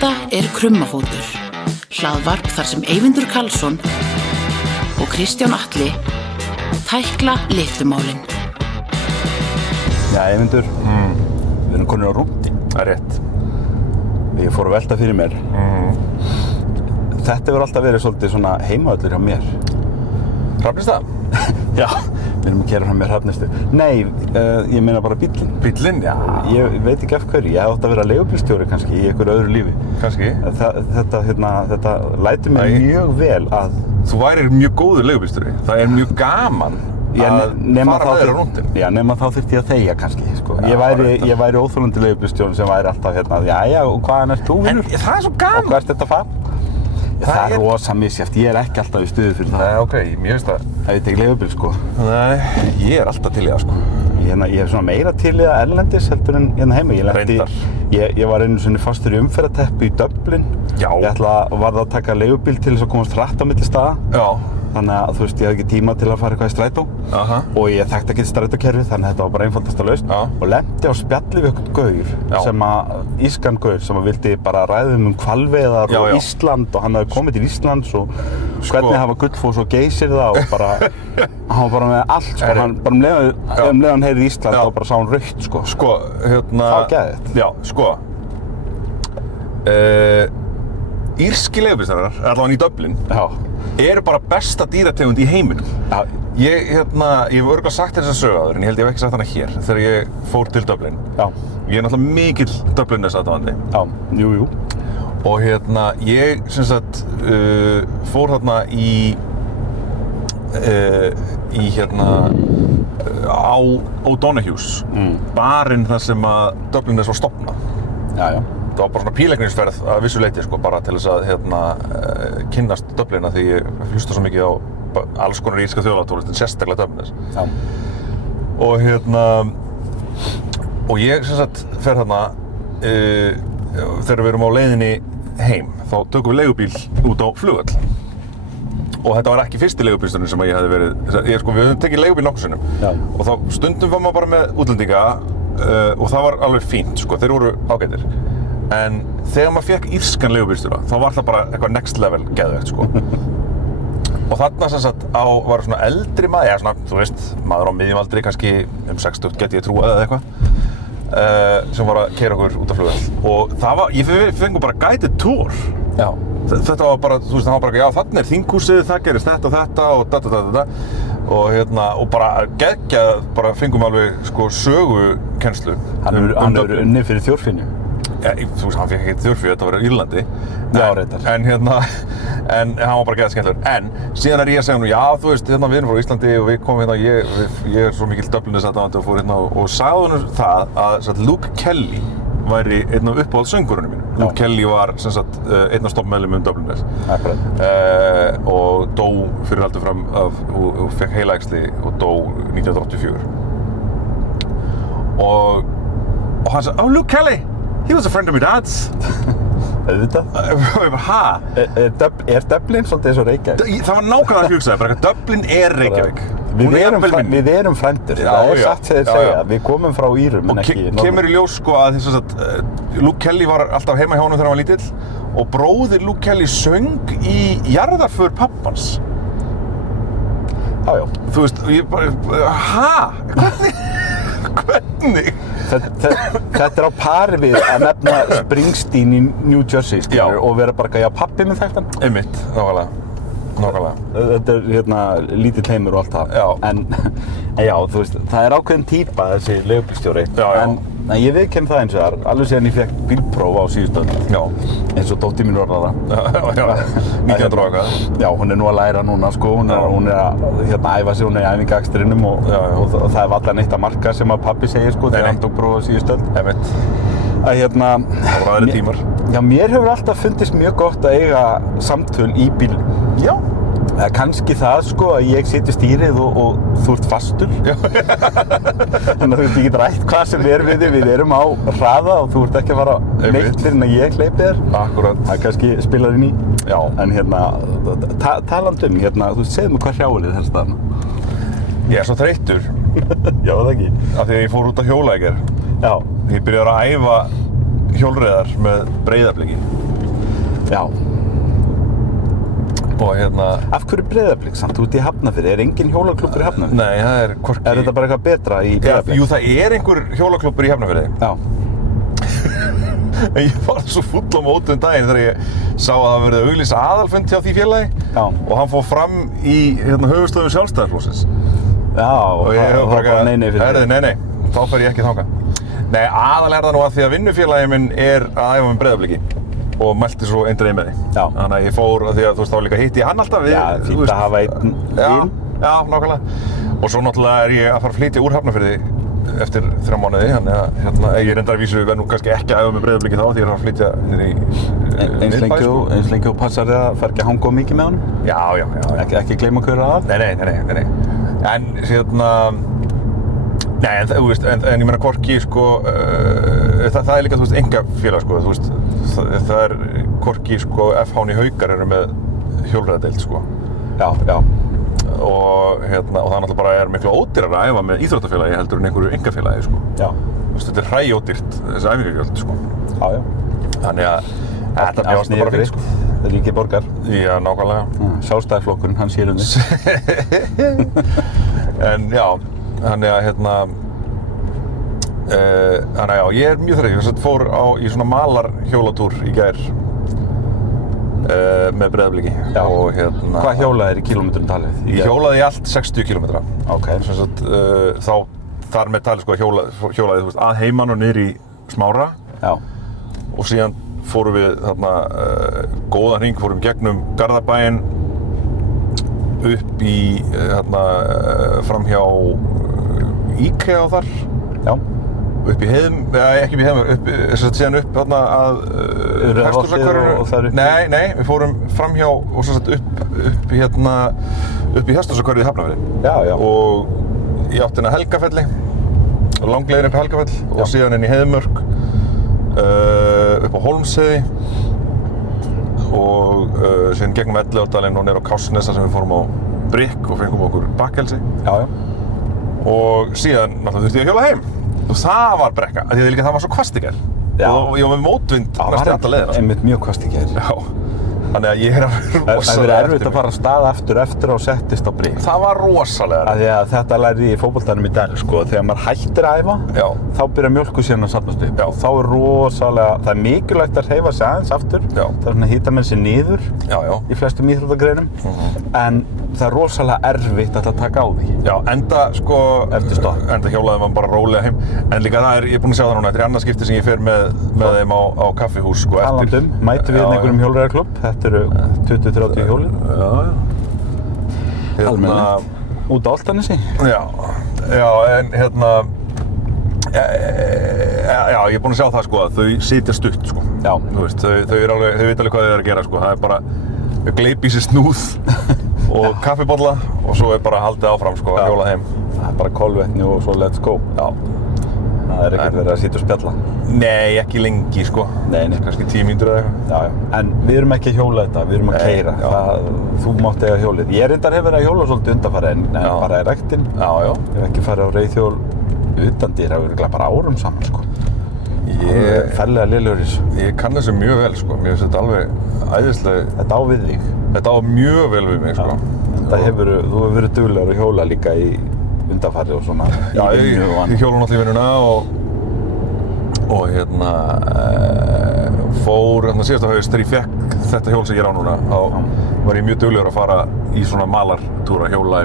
Þetta Krummafótur, hlaðvarp þar sem Eyvindur Karlsson og Kristján Atli tækla litlumálin. Já, Eyvindur, við erum konur á rúndi. Það rétt. Ég fór að velta fyrir mér. Þetta hefur alltaf verið svolítið svona heimavöllur hjá mér. Hrafnistad? Já, við erum að keyra fram með Hrafnistu. Nei, ég meina bara bíllinn. Bíllinn, já. Ég veit ekki af hverju, ég hef átt að vera leigubílstjóri kannski í einhverju öðru lífi. Kannski. Þetta lætur mér mjög vel að... Þú værir mjög góður leigubílstjóri. Það mjög gaman að fara með þér á rúndin. Já, nema þá þyrfti ég að þegja kannski, sko. Ég væri óþolandi leigubílstjóri sem væri alltaf jæja, og hvaðan ert þú, vinur? En það svo gaman. Og hvert þetta far? Það er rosa misjafnt, ég er ekki alltaf í stuði fyrir það. Nei, ok, mér finnst það. Ef ég tek leigubíl, sko. Nei, ég er alltaf til í það, sko. Ég hef svona meira til í það erlendis heldur en heima. Reyndar. Ég var einu sinni fastur í umferðarteppu í Dublin. Já. Ég varð að taka leigubíl til þess að komast hratt á milli staða. Já. Þannig að þú veist, ég hafði ekki tíma til að fara eitthvað í strætó. Og ég þekkti ekki strætókerfið, þannig að þetta var bara einfaldasta lausn. Og lenti á spjalli við einhvern gaur, írskan gaur, sem vildi bara ræða hvalveiðar og Ísland og hann hafði komið til Íslands og hvernig hafa Gullfoss og Geysir það og bara, hann var bara með allt, sko. Hann bara hann heyrði Ísland og bara sá hann rautt, sko. Sko, Það var geðveikt. Já, sko. Írski leigubílstjórar, allavega í Dublin, eru bara besta dýrategund í heiminum. Já. Ég hef örugglega sagt þessa sögu áður, en ég held ég hef ekki sagt hana hér, þegar ég fór til Dublin. Já. Ég er náttúrulega mikill Dublin-aðdáandi. Já, jú. Og ég, sem sagt, fór þarna á O'Donoghue's, barinn þar sem að Dublin var stofnað. Já. Það var bara svona pílegrinisferð að vissu leyti, sko, bara til þess að kynnast Dublin, því ég hlusta svo mikið á alls konar írska þjóðartónlist, en sérstaklega Dublin. Já. Og ég, sem sagt, fer þarna þegar við erum á leiðinni heim, þá tökum við leigubíl út á flugvöll. Og þetta var ekki fyrsti leigubílstjórinn sem ég hefði verið, við höfum tekið leigubíl nokkrum sinnum. Já. Og þá stundum var maður bara með útlendinga og það var alveg fínt, sko, þeir voru ágætir. En þegar maður fekk írskan leigubílstjóra, þá var það bara eitthvað next level geðveikt, sko. Og þarna sem sagt var svona eldri maður, svona, þú veist, maður á miðjum aldri, kannski 60 geti ég trúað eða eitthvað, sem var að keyra okkur út af flugvöll. Og það var, ég fengur bara guided tour. Já. Þetta var bara, þú veist, það var bara, já, þarna þinghúsið, það gerist þetta og þetta og þetta. Og bara geggjað, bara fengum alveg, sko, sögukennslu. Hann er unnið fyrir Þjóðfinnu. Ja, þú veist, hann fekk ekki Þjóðfjörð, þetta var í Írlandi. Já, reyndar. En hann var bara geðað skemmtilegur. En síðan er ég að segja já, þú veist, við erum frá Íslandi og við komum ég er svo mikill Dublin-aðdáandi og fór og sagði honum það að Luke Kelly væri einn af uppáhaldssöngurunum mínum. Luke Kelly var, sem sagt, einn af stoppmeðlimum Dublin. Og dó fyrir aldur fram og fekk heilaæxli og dó 1984. Og hann sagði, Luke Kelly! He was a friend of my dad's. Auðvitað. Er Dublin svolítið eins og Reykjavík? Það var nákvæmlega að hugsa, bara Dublin er Reykjavík. Við erum frændur, það er satt sem þeir segja. Við komum frá Írum en ekki Norðmenn. Kemur í ljós, sko, að þess að Luke Kelly var alltaf heima hjá honum þegar hann var lítill og bróðir Luke Kelly söng í jarðarför pappans. Já. Þú veist, og ég bara, Hvernig? Þetta er á pari við að nefna Springsteen í New Jersey, skilur, og vera bara, já, pabbi minn þekkti hann. Einmitt, nákvæmlega. Þetta er lítill heimur og allt það. Já. En já, þú veist, það er ákveðin típa þessi leigubílstjóri. Já. En ég viðurkenni það eins og það, alveg síðan ég fekk bílpróf á síðustu öld. Já. Eins og dóttir mín var það. Já. 1900 og eitthvað. Já, hún er nú að læra núna, sko. Hún er að æfa sig, hún er í æfingaakstrinum og það er varla neitt að marka sem að pabbi segir, sko, þegar hann tók próf á síðustu öld. Einmitt. Það var aðri tímar. Já, mér hefur alltaf fundist mjög gott að eiga samtöl í bílnum. Já. Kannski það, sko, að ég sitja stýrið og þú ert fastur. Já. Þannig að þú getur rætt hvað sem er við þig. Við erum á hraða og þú ert ekki að fara neitt fyrir en að ég hleypi þér. Akkúrat. Það kannski spilar inn í. Já. En talandi þú segðu mig hvað hrjálið helst þarna. Ég er svo þreyttur. Já, það ekki. Af því að ég fór út að hjóla í gær. Já. Ég byrjaði að æfa hjólreiðar með Breiðabliki. Já. Og Af hverju Breiðablik samt? Þú ert í Hafnarfirði, engin hjólaklúbbur í Hafnarfirði? Nei, það hvorki... þetta bara eitthvað betra í Breiðablik? Jú, það einhver hjólaklúbbur í Hafnarfirði. Já. En ég var svo fúll á móti daginn þegar ég sá að það verið auglýsa aðalfund hjá því félagi. Já. Og hann fór fram í höfuðstöðum Sjálfstæðisflokksins. Já, og það var bara nei fyrir því. Nei, þá fer ég ekki þangað. Nei, aðalega það nú að því að vinnufélagi minn æfa með Breiðabliki og mælti svo eindregið með því. Já. Þannig að ég fór að því að þú veist þá líka hitti ég hann alltaf við. Já, fínt að hafa einn inn. Já, nákvæmlega. Og svo náttúrulega ég að fara að flytja úr Hafnarfirði eftir 3 mánuði, þannig að ég reyndar að vísu verð nú kannski ekki að æfa með Breiðabliki þá því ég er að flytja niður í Eins lengi og passar þig að fara ekki að hanga of mikið með honum? Já. Ekki gleyma að kura það? Nei. En þú veist, en ég meina hvorki sko, það líka, þú veist, einkafélag sko, þú veist, það hvorki sko FH-n í Haukar eru með hjólreiðadeild sko. Já. Og það náttúrulega bara miklu ódýrara að æfa með íþróttafélagi heldur en einhverju einkafélagi sko. Já. Þú veist, þetta hræódýrt, þessi æfingagjöld sko. Já. Þannig að þetta bjást bara fint sko. Ríki borgar. Já, nákvæmlega. Sjálfstæðisflokkurinn, hann sér þig. En já, þannig að ég er mjög þreyttur. Ég fór í svona malarhjólatúr í gær með Breiðabliki. Já. Og Hvað hjólaðir í kílómetrum talið? Ég hjólaði í allt 60 kilometra. Ok. Þá þar með talið sko hjólaði þú veist að heiman og niður í Smára. Já. Og síðan fórum við góðan hring, fórum gegnum Garðabæinn upp í framhjá IKEA þar. Já. Upp í Heiðum, ekki upp í Heiðum, síðan upp að Hesthúsakörfunni. Nei, við fórum framhjá og upp í Hesthúsakörfunni í Hafnarfirði. Já. Og í áttina Helgafelli, langleiðin upp Helgafell og síðan inn í Heiðmörk, upp á Hólmsheiði og síðan gegnum Elliðaárdalinn og niður á Kársnesa sem við fórum á Brikk og fengum okkur bakkelsi. Já. Og síðan náttúrulega þurfti ég að hjóla heim. Og það var brekka, af því að það var svo hvasst í gær. Já. Og ég var með mótvind næstu alla leiðina. Einmitt mjög hvasst í gær. Já. Þannig að ég rosalega eftir. Það er erfitt að fara af stað eftir og settist á Brikk. Það var rosalega erfitt. Af því að þetta lærði ég í fótboltanum í dag, sko. Þegar maður hættir að æfa, þá byrja mjólkursýran að safnast upp. Já. Þá er rosalega, það er mikilvægt að hreyfa sig aðeins aftur. Já. Það er svona að hita menn sig niður í flestum íþróttagreinum. En það er rosalega erfitt að taka á því. Já, enda hjólaði maður bara rólega heim. En líka ég er búinn að sjá það núna, þetta er annað skipti sem ég fer með þeim á kaffihús, sko, eftir. Mætum við einhverjum hjólreiðarklubb, þetta eru 20-30 hjólið. Almennilega. Út á Álftanesi. Já, en já, ég er búinn að sjá það, sko, að þau sitja stutt, sko. Já. Þú veist, þau vita alveg hvað þau eru að gera, sko, það er bara gleipi í sig snúð og kaffibolla og svo er bara haldið áfram sko að hjóla heim. Það er bara kolvetni og svo let's go. Já. Það er ekkert verið að sitja og spjalla. Nei, ekki lengi sko. Nei. Kannski 10 mínútur eða eitthvað. Já. En við erum ekki að hjóla þetta, við erum að keyra. Þú mátt eiga hjólið. Ég reyndar hefur verið að hjóla svolítið undanfarið en bara í ræktinn. Já. Ég hef ekki farið á reiðhjól utandyr, það hefur örugglega bara árum saman sko. Ferlega lélegur í þessu. Ég kann þessu mjög vel sko, mér finnst þetta alveg æðislega. Þetta á við þig? Þetta á mjög vel við mig sko. Þú hefur verið duglegur að hjóla líka í undanfarið og svona. Já, ég hjóla náttúrulega í vinnuna og fór síðasta haust þegar ég fekk þetta hjól sem ég er á núna. Þá var ég mjög duglegur að fara í svona malartúra, hjóla í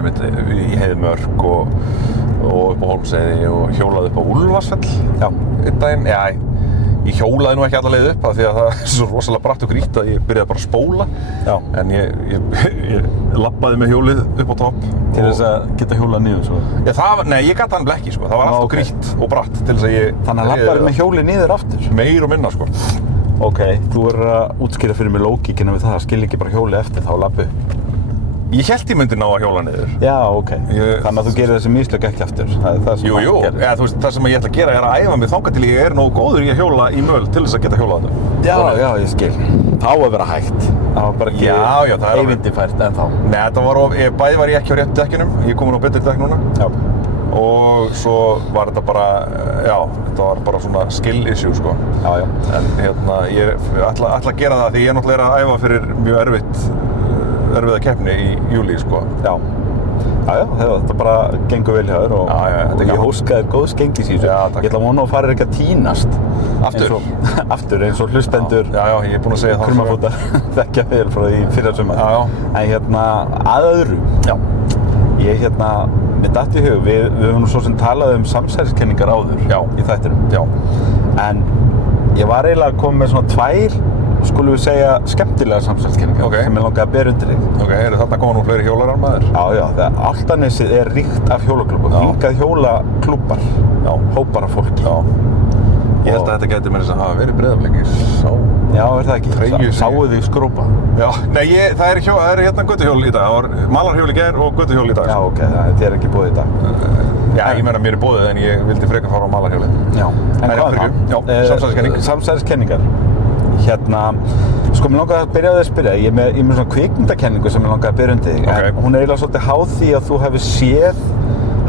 Heiðmörk og upp á Hólmsheiði og hjólaði upp á Úlfarsfell einn daginn. Já, ég hjólaði nú ekki alla leið upp af því að það er svo rosalega bratt og grýtt að ég byrjaði bara að spóla. Já. En ég labbaði með hjólið upp á topp. Til þess að geta hjólað niður svo? Já, nei, ég gat hann ekki sko. Það var allt grýtt og bratt til þess að ég... Þannig að labbaði með hjólið niður aftur? Meir og minna sko. Ok, þú verður að útskýra fyrir mig lógíkina við það, skilja ekki bara hjólið eftir þá labbi. Ég hélt ég myndi ná að hjóla niður. Já, ok. Þannig að þú gerir þessi mislök ekki aftur. Það er það sem þú gerir. Já, þú veist, það sem ég ætla að gera er að æfa mig þangað til ég er nógu góður í að hjóla í möl til þess að geta hjólað þetta. Já, ég skil. Það á að vera hægt. Það var bara ekki eyvindifært ennþá. Nei, bæði var ég ekki á réttu dekkjunum. Ég er komin á betri dekk núna. Já. og svo var þetta bara, þetta var bara svona skill issue, sko. Já. En ég ætla að gera það því ég náttúrulega að æfa fyrir mjög erfiða keppni í júlí, sko. Já, þetta bara gengur vel hjá þér og ég óska þér góðs gengis í þessu. Já, takk. Ég ætla að vona að fara ekki að tínast. Aftur, eins og hlustendur. Já, ég er búinn að segja það. Krummafótar þekkja vel frá því fyrra sumar. En að öðru. Já. Ég mér datt í hug, við höfum nú svo sem talað samsæriskenningar áður í þættinum. Já. En ég var eiginlega að koma með svona tvær, skulum við segja, skemmtilega samsæriskenningar sem ég langaði að bera undir þig. Ok, þarna koma nú fleiri hjólarar, maður? Já, þegar Álftanesið er ríkt af hjólaklúbbum. Hingað hjólaklúbbar, hópar af fólki. Já. Ég held að þetta gæti með þess að hafa verið Breiðablik. Já, er það ekki? Sáu þig skrópa? Já, nei, það er hérna götuhjól í dag. Það var malarhjól í gær og götuhjól í dag. Já, ok, þetta er ekki boðið í dag. Já, ég meina mér er boðið en ég vildi frekar fara á malarhjólið. Já, en hvað er það? Samsæriskenning. Samsæriskenningar. Sko, mér langaði að byrja á því að spyrja. Ég er með svona kvikmyndakenningu sem mér langaði að byrja undir þig. En hún er eiginlega svolítið háð því að þú hefur séð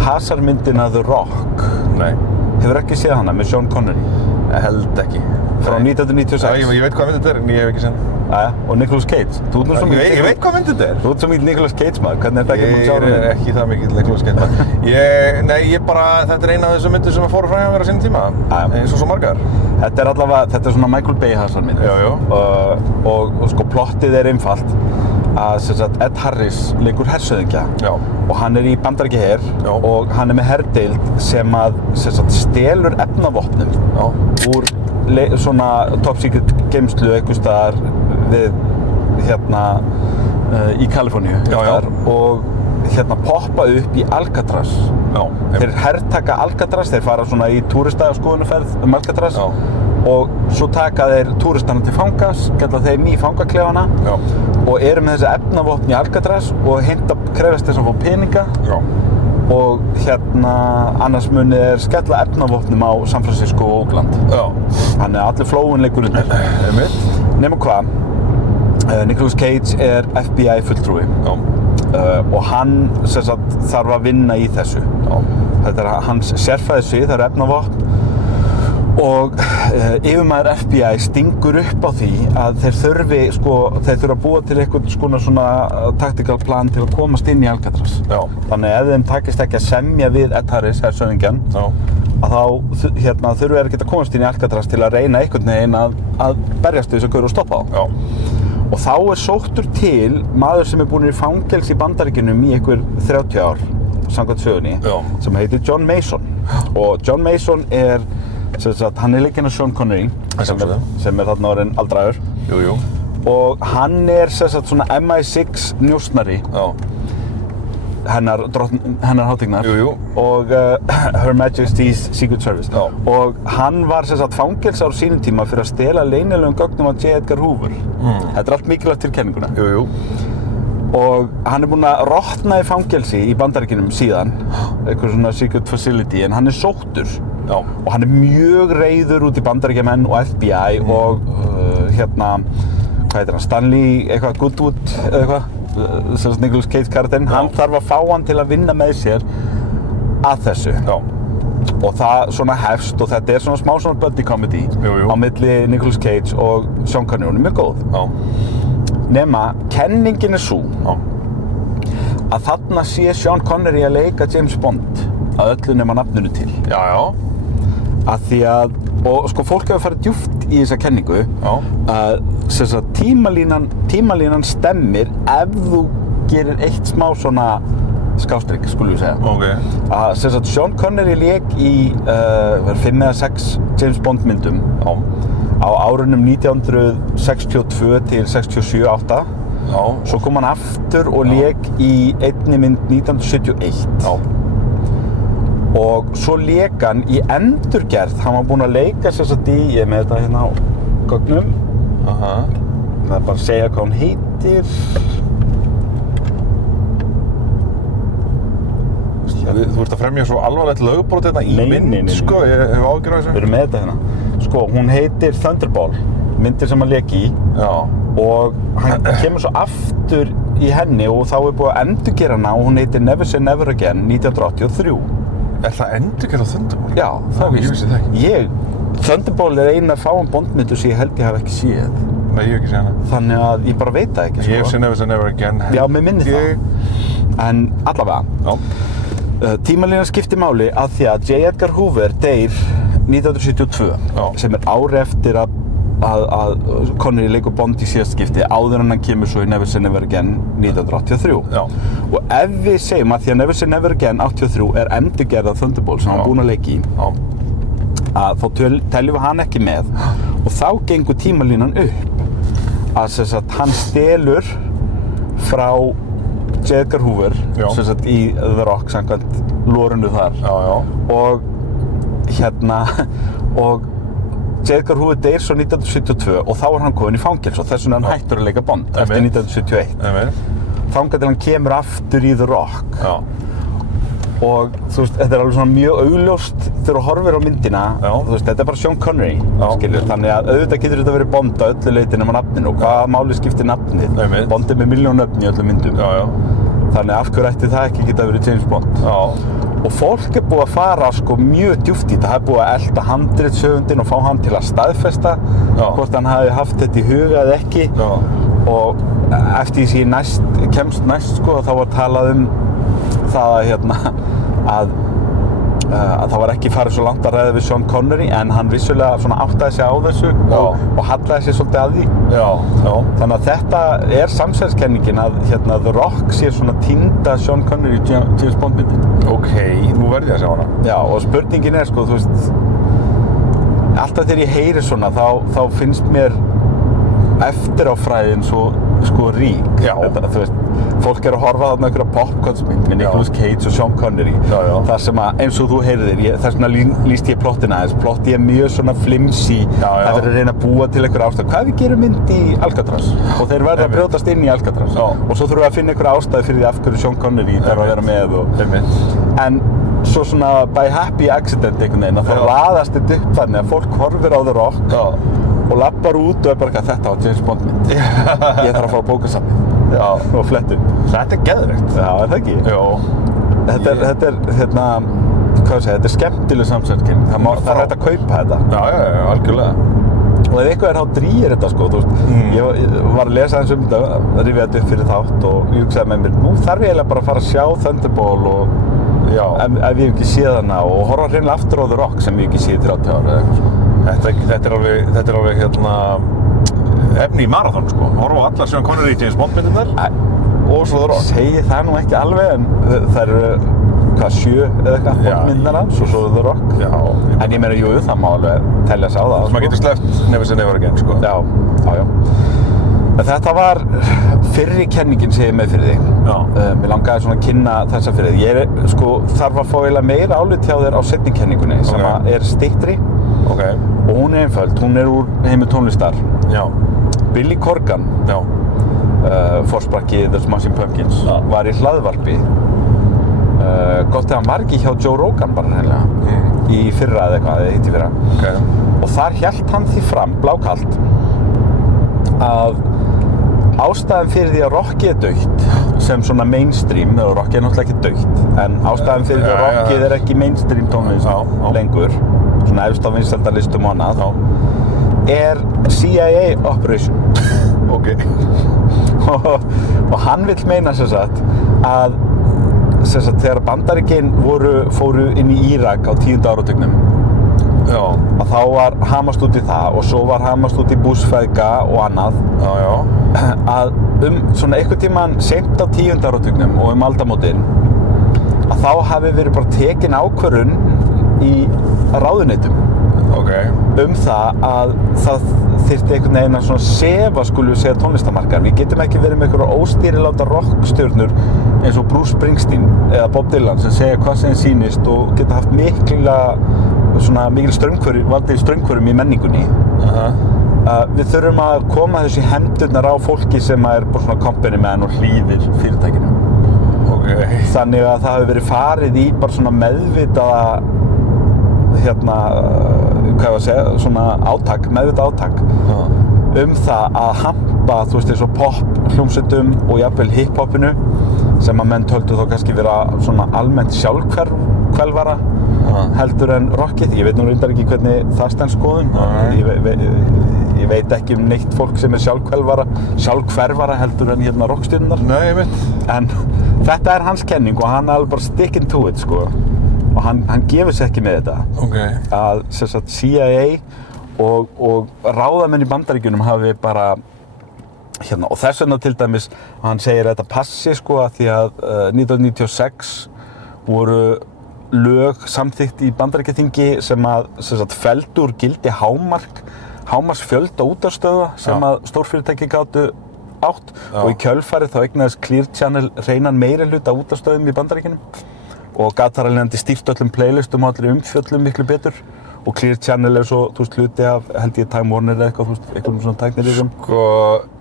Hazard-myndina The Rock. Nei. Hefur ekki séð hana með Sean Connery? Held ekki. Frá 1996. Já, ég veit hvað mynd þetta er en ég hef ekki séð hana. Og Nicolas Cage. Ég veit hvað mynd þetta er. Þú ert svo mikið Nicolas Cage maður. Hvernig er þetta ekki búin að sjá hana? Ég er ekki það mikið Nicolas Cage maður. Þetta er eina af þessum myndum sem fóru fram hjá mér á sínum tíma. Eins og svo margar. Þetta er svona Michael Bay Hazard-mynd. Og sko plottið er einfalt. Að Ed Harris leikur hershöfðingja. Og hann er í Bandaríkjaher og hann er með herdeild sem að stelur efnavopnum úr svona top secret geymslu einhvers staðar við í Kaliforníu og poppa upp í Alcatraz. Þeir hertaka Alcatraz, þeir fara svona í túristaskoðunarferð Alcatraz og svo taka þeir túristana til fangans, kalla þeim í fangaklefana og eru með þessi efnavopn í Alcatraz og krefjast þess að fá peninga og annars munið þeir skella efnavopnum á San Francisco og Oakland. Þannig að allir flóin leikur undir. Nema hvað, Nicolas Cage er FBI fulltrúi og hann þarf að vinna í þessu. Þetta er hans sérfræðissvið, það eru efnavopn og yfirmaður FBI stingur upp á því að þeir þurfa að búa til eitthvað svona tactical plan til að komast inn í Alcatraz. Þannig ef þeim takist ekki að semja við Ed Harris, hershöfðingjann, að þá þurfa þeir ekki að komast inn í Alcatraz til að reyna einhvern veginn að berjast við þessu gaur og stoppa þá. Og þá er sóttur til maður sem er búinn í fangelsi í Bandaríkjunum í einhver 30 ár, samkvæmt sögunni, sem heitir John Mason. Og John Mason er hann er leikinn af Sean Connery sem er þarna orðinn aldraður. Og hann er svona MI6 njósnari hennar hátignar og Her Majesty's Secret Service. Og hann var fangelsar á sínum tíma fyrir að stela leynilegum gögnum af J. Edgar Hoover. Þetta er allt mikilvægt fyrir kenninguna. Og hann er búinn að rotna í fangelsi í Bandaríkjunum síðan, eitthvað svona secret facility, en hann er sóttur. Og hann er mjög reiður út í Bandaríkjamenn og FBI og hvað heitir hann, Stanley eitthvað Goodwood eða eitthvað, Nicolas Cage karakterinn, hann þarf að fá hann til að vinna með sér að þessu. Og það svona hefst og þetta er svona smá svona buddy comedy á milli Nicolas Cage og Sean Connery, hún er mjög góð. Nema, kenningin er sú að þarna sé Sean Connery að leika James Bond að öllu nema nafninu til. Að því að, og sko fólk hefur farið djúpt í þessa kenningu að tímalínan stemmir ef þú gerir eitt smá svona skástrík, skulum við segja. Að Sean Connery lék í 5 eða 6 James Bond myndum á árunum 1962 til 67-8. Svo kom hann aftur og lék í einni mynd 1971. Og svo lék hann í endurgerð, hann var búinn að leika ég er með þetta hérna á gögnum. Það er bara að segja hvað hún heitir. Þú ert að fremja svo alvarlegt lögbrot hérna í mynd, sko, ég hef áhyggjur af þessu. Við erum með þetta hérna. Sko, hún heitir Thunderball, myndir sem hann lék í. Og hann kemur svo aftur í henni og þá er búið að endurgera hana og hún heitir Never Say Never Again 1983. það endurgerð á Thunderball? Já, það Ég vissi það ekki. Thunderball eina fáum bondmyndur sem ég held ég hafi ekki séð. Nei, ég hef ekki séð hana. Þannig að ég bara veit það ekki, sko. Ég hef séð Never Again. Já, mér minnir það. En allavega. Já. Tímalínan skiptir máli af því að J. Edgar Hoover deyr 1972, sem ári eftir að Connery leikur Bond í síðast skipti, áður en hann kemur svo í Never Say Never Again 1983. Já. Og ef við segjum að því að Never Say Never Again 83 er endurgerð af Thunderball sem hann búinn að leika í, að þá teljum við hann ekki með og þá gengur tímalínan upp að sem sagt, hann stelur frá J. Edgar Hoover sem sagt, í The Rock samkvæmt lórinu þar og J. Edgar Hoover deyr svo 1972 og þá hann kominn í fangelsi og þess vegna hann hættur að leika Bond eftir 1971 þangað til hann kemur aftur í The Rock og þú veist, þetta er alveg svona mjög augljóst þegar þú horfir á myndina þú veist, þetta er bara Sean Connery skilur, þannig að auðvitað getur þetta verið Bond að öllu leyti nema nafninu og hvaða máli skiptir nafnið Bond er með milljón nöfn í öllum myndum þannig af hverju ætti það ekki geta verið James Bond og fólk er búið að fara sko mjög djúpt í þetta, það er búið að elta handritshöfundinn og fá hann til að staðfesta hvort hann hafi haft þetta í huga eða ekki og eftir því sem ég kemst næst sko þá var talað það að það var ekki farið svo langt að ræða við Sean Connery en hann vissulega svona áttaði sig á þessu og hallaði sig svolítið að því þannig að þetta er samsverðskenningin að The Rock sé svona týnda Sean Connery James Bond myndin. Ok, nú verð ég að sjá hana. Já, og spurningin er sko, þú veist alltaf þegar ég heyri svona þá finnst mér eftiráfræðin svo sko rík þú veist, fólk er að horfa þarna einhverja popcornsmynd með Nicolas Cage og Sean Connery þar sem að eins og þú heyrðir þess vegna líst ég plottina aðeins plotti er mjög svona flimsy það verður að reyna að búa til einhverja ástæð hvað við gerum mynd í Alcatraz og þeir verða að brjótast inn í Alcatraz og svo þurfum við að finna einhverja ástæð fyrir því af hverju Sean Connery þarf að vera með en svo svona by happy accident einhvern veginn að þá raðast þetta upp þannig að fólk horfir á The Rock og lappar út og er bara þetta var James Bond mynd ég þarf að fá bókasafnið og flett upp þetta er geðveikt já, er það ekki? Jó þetta er skemmtileg samsverðskinn það er hægt að kaupa þetta já, algjörlega og ef eitthvað er þá drýir þetta sko þú veist ég var að lesa eins þetta rifja þetta upp fyrir þátt og ég hugsaði með mér nú þarf ég eiginlega bara að fara að sjá Thunderball og ef ég hef ekki séð hana og horfa hreinlega aftur á The Rock sem ég ekki séð 30 ára eða eitthvað sko Þetta er alveg efni í marathon sko. Horfa á allar Sean Connery James Bond myndirnar og svo The Rock. Segi það nú ekki alveg en það eru 7 eða eitthvað Bond-myndirnar hans og svo The Rock. Já. En ég meina jú, það má alveg telja sig á það. Svo maður getur sleppt Never Say Never Again sko. Já. Þetta var fyrri kenningin sem ég með fyrir þig. Mér langaði svona að kynna þessa fyrir þig. Ég sko þarf að fá eiginlega meira álit hjá þér á seinni kenningunni sem er styttri. Og hún er einföld, hún er úr heimi tónlistar. Billy Corgan, forsprakki The Smashing Pumpkins, var í hlaðvarpi. Gott ef hann var ekki hjá Joe Rogan bara hreinlega, í fyrra eða eitthvað, eða hitt í fyrra. Og þar hélt hann því fram, blákalt, að ástæðan fyrir því að rockið er dautt sem svona mainstream, og rockið er náttúrulega ekki dautt, en ástæðan fyrir því að rockið er ekki mainstream tónlist lengur, svona efst á vinsældalistum og annað, er CIA Operation. Og hann vill meina sem sagt að þegar Bandaríkin fóru inn í Írak á 10. áratugnum að þá var hamast út í það og svo var hamast út í búsfeðga og annað að svona einhvern tímann seint á 10. áratugnum og aldamótin að þá hafi verið bara tekin ákvörðun í ráðuneytum það að það þyrfti einhvern veginn að svona sefa skulum við segja tónlistamarkaðar. Við getum ekki verið með einhverja óstýriláta rockstjörnur eins og Bruce Springsteen eða Bob Dylan sem segja hvað sem sýnist og geta haft mikil straumhvörfum í menningunni. Við þurfum að koma þessu í hendurnar á fólki sem er bara svona company man og hlýðir fyrirtækinu. Þannig að það hefur verið farið í bara svona meðvitaða svona meðvitað átak það að hampa, þú veist, eins og pop hljómsveitum og jafnvel hip-hopinu sem að menn töldu þá kannski vera svona almennt sjálfhverfara heldur en rockið. Ég veit nú reyndar ekki hvernig það stenst skoðun. Ég veit ekki neitt fólk sem sjálfhverfara heldur en hérna rockstjörnurnar. Nei, ég veit. En þetta hans kenning og hann alveg bara sticking to it, sko. Og hann gefur sig ekki með þetta. Okay. Að sem sagt CIA og ráðamenn í Bandaríkjunum hafi bara hérna, og þess vegna til dæmis hann segir að þetta passi sko að því að 1996 voru lög samþykkt í Bandaríkjaþingi sem sagt felldu úr gildi hámarksfjölda útvarpsstöðva sem að stórfyrirtæki gátu átt og í kjölfarið þá eignaðist Clear Channel hreinan meirihluta útvarpsstöðvum í Bandaríkjunum og gat þar alveg stírt öllum playlistum og allir umfjöllum miklu betur og Clear Channel svo, þú veist, hluti af, held ég, Time Warner eða eitthvað, þú veist, einhverjum svona tæknirísum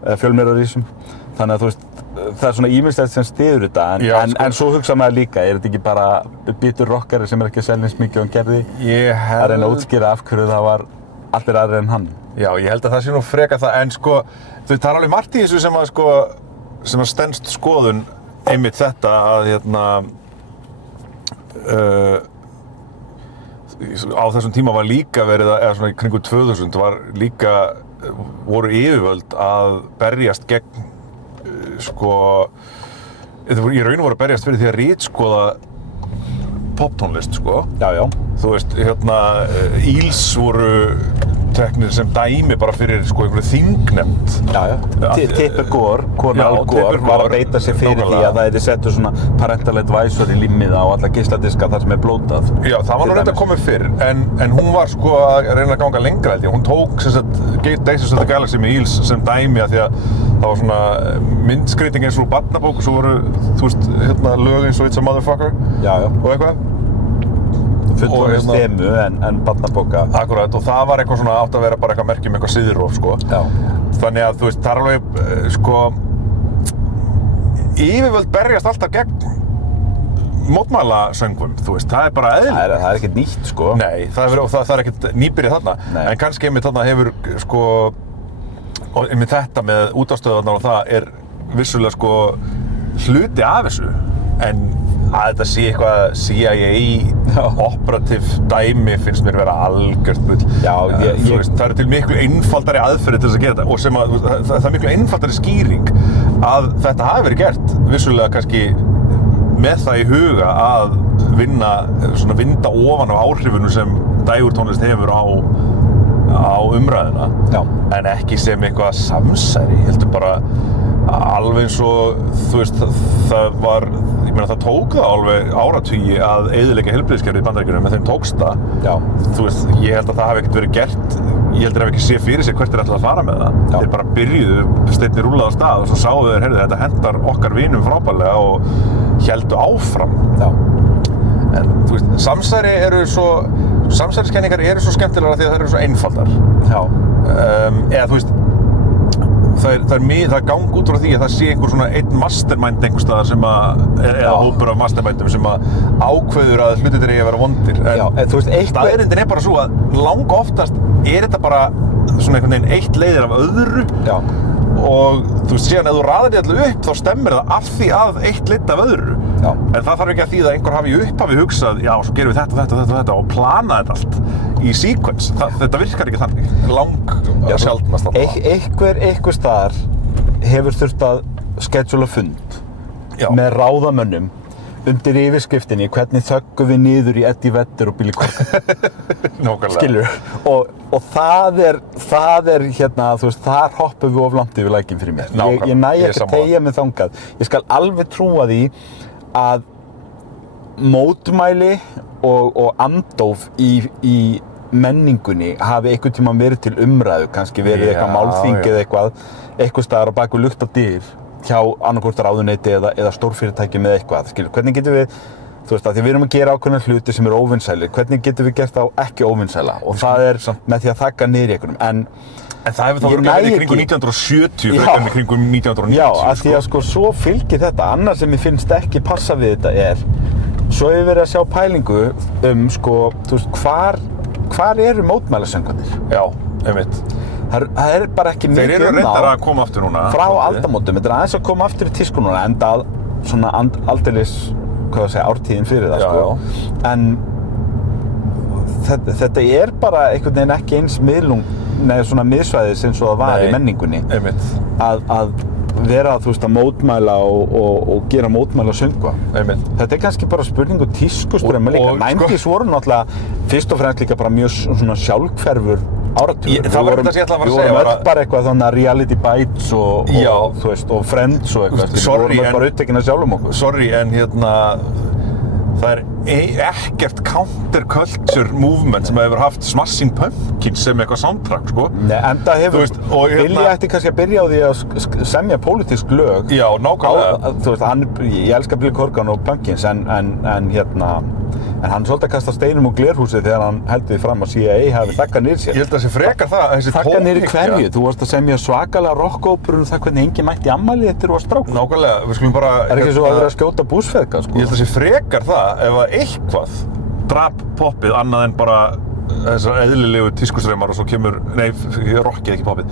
eða fjölmiðlarísum þannig að, þú veist, það svona ýmislegt sem styður þetta en svo hugsa maður líka, þetta ekki bara bitur rockari sem ekki að selja eins mikið og hann gerði að reyna að útskýra af hverju það var allir aðrir en hann. Já, ég held að það sé nú freka það, en sko, það er alveg margt í þessu sem að, sko, sem að stenst skoðun einmitt þetta að, hérna, á þessum tíma var líka verið eða svona í kringu 2000 voru yfirvöld að berjast gegn sko í raun og voru að berjast fyrir því að ritskoða poptónlist sko. Já. Þú veist, hérna Eels voru teknir sem dæmi bara fyrir sko einhverju þingnefnd. Já. Tipper Gore, kona Al Gore, var að beita sig fyrir því að það settu svona parental advisor í limmiða á alla geisladiska þar sem blótað. Já, það var nú reynda komið fyrr, en hún var sko að reyna að ganga lengra held ég. Hún tók sem sagt Days of the Galaxy með Eels sem dæmi að því að það var svona myndskreyting eins og barnabók og svo voru, þú veist, hérna lög eins og It's a Motherfucker og eitthvað. Fullorðins þemu en barnabóka. Akkurat, og það var eitthvað svona átt að vera bara eitthvað merki með eitthvað siðrof, sko. Já. Þannig að, þú veist, það er alveg, sko, yfirvöld berjast alltaf gegn mótmælasöngvum, þú veist, það er bara eðlilegt. Það er ekkert nýtt, sko. Nei, það er ekkert nýbyrjað þarna. Nei. En kannski einmitt þarna hefur, sko, og einmitt þetta með útvarpsstöðvarnar og það er vissulega, sko, hluti af þessu, en að þetta sé eitthvað CIA operativ dæmi finnst mér vera algjört bull. Já, þú veist, það er til miklu einfaldari aðferðir til þess að gera þetta og sem að það er miklu einfaldari skýring að þetta hafi verið gert vissulega kannski með það í huga að vinda ofan af áhrifunum sem dægurtónlist hefur á umræðuna. Já. En ekki sem eitthvað samsæri, ég heldur bara alveg eins og, þú veist, það var, ég meina það tók það alveg áratugi að eyðileggja heilbrigðiskerfið í Bandaríkjunum, en þeim tókst það. Já. Þú veist, ég held að það hafi ekkert verið gert, ég held að þeir hafi ekki séð fyrir sig hvert þeir ætlaðu að fara með það. Já. Þeir bara byrjuðu, steinni rúlaði á stað og svo sáu þeir, heyrðu, þetta hentar okkar vinum frábærlega og héldu áfram. Já. En, þú veist, samsæriskenningar eru svo skemmtilegar því að þær eru svo einfaldar. Já. Eða, þú veist, það gang út frá því að það sé einhver svona einn mastermind einhvers staðar sem eða hópur af mastermindum sem ákveður að hlutirnir eigi að vera vondir. En þú veist, staðreyndin er bara svo að langoftast er þetta bara svona einhvern veginn eitt leiðir af öðru. Já. Og þú veist, síðan ef þú raðar því allir upp þá stemmir það af því að eitt leitt af öðru. Já. En það þarf ekki að þýða að einhver hafi í upphafi hugsað, já, svo gerum við þetta og plana þetta allt í sequence. Þetta virkar ekki þannig. Sjaldnast alltaf. Einhver staðar hefur þurft að schedula fund með ráðamönnum undir yfirskriftinni hvernig þöggum við niður í Eddie Vedder og Billy Corgan. Nákvæmlega. Skilur? Og það er hérna, þú veist, þar hoppum við of langt yfir lækinn fyrir mér. Nákvæmlega. Ég næ ekki að teygja mig þangað. Ég skal alveg trúa því að mótmæli og andóf í menningunni hafi einhvern tímann verið til umræðu, kannski verið eitthvað málþing eða eitthvað staðar á bak við luktar dyr hjá annarkvort ráðuneyti eða stórfyrirtæki með eitthvað, skilur. Hvernig getum við, þú veist, að því við erum að gera ákveðna hluti sem eru óvinsælir, hvernig getum við gert þá ekki óvinsæla? Og það er með því að þagga niður í einhverjum, en það hefur þá verið í kringum 1970 frekar en í kringum 1990. Já, af því að sko svo fylgir þetta, annað sem ég finnst ekki passa við þetta er, svo hefur verið að sjá pælingu sko, þú veist, hvar eru mótmælasöngvarnir? Já, einmitt. Það er bara ekki mikið þeir eru reyndar að koma aftur núna frá aldamótum, þetta er aðeins að koma aftur í tísku núna enda að svona aldeilis, hvað að segja, ártíðin fyrir það, sko. En þetta bara einhvern veginn ekki eins svona miðsvæðis eins og það var í menningunni. Að vera, þú veist, að mótmæla og gera mótmæla söngva. Þetta kannski bara spurning tískustrauma líka. 90s voru náttúrulega fyrst og fremst líka bara mjög svona sjálfhverfur áratugur. Það var þetta sem ég ætlaði að fara að segja. Við vorum öll bara eitthvað þannig að reality bites og þú veist, og friends og eitthvað. Við vorum öll bara upptekin að sjálfum okkur. Sorry, en það ekkert counterculture movement sem hefur haft Smashing Pumpkins sem eitthvað soundtrack, sko. Nei, en það hefur, Billy ætti kannski að byrja á því að semja pólitísk lög. Já, nákvæmlega. Þú veist, ég elska Billy Corgan og Pumpkins, en hann svolítið kasta steinum og glerhúsi þegar hann heldur því fram að CIA hafi þakkað niður sér. Ég held að það sé frekar það, þessi tónhyggja. Þakkað niður hverju? Þú varst að semja svakalega rockóperur um það hvernig enginn mætti í afmæli þegar þú varst strákur. Nákvæmlega, við skulum bara... Ekki svo að vera að skjóta búsfeðga, sko. Ég held að það sé frekar það ef að eitthvað drap poppið annað en bara þessar eðlilegu tískustraumar og svo kemur, nei, rockið ekki poppið.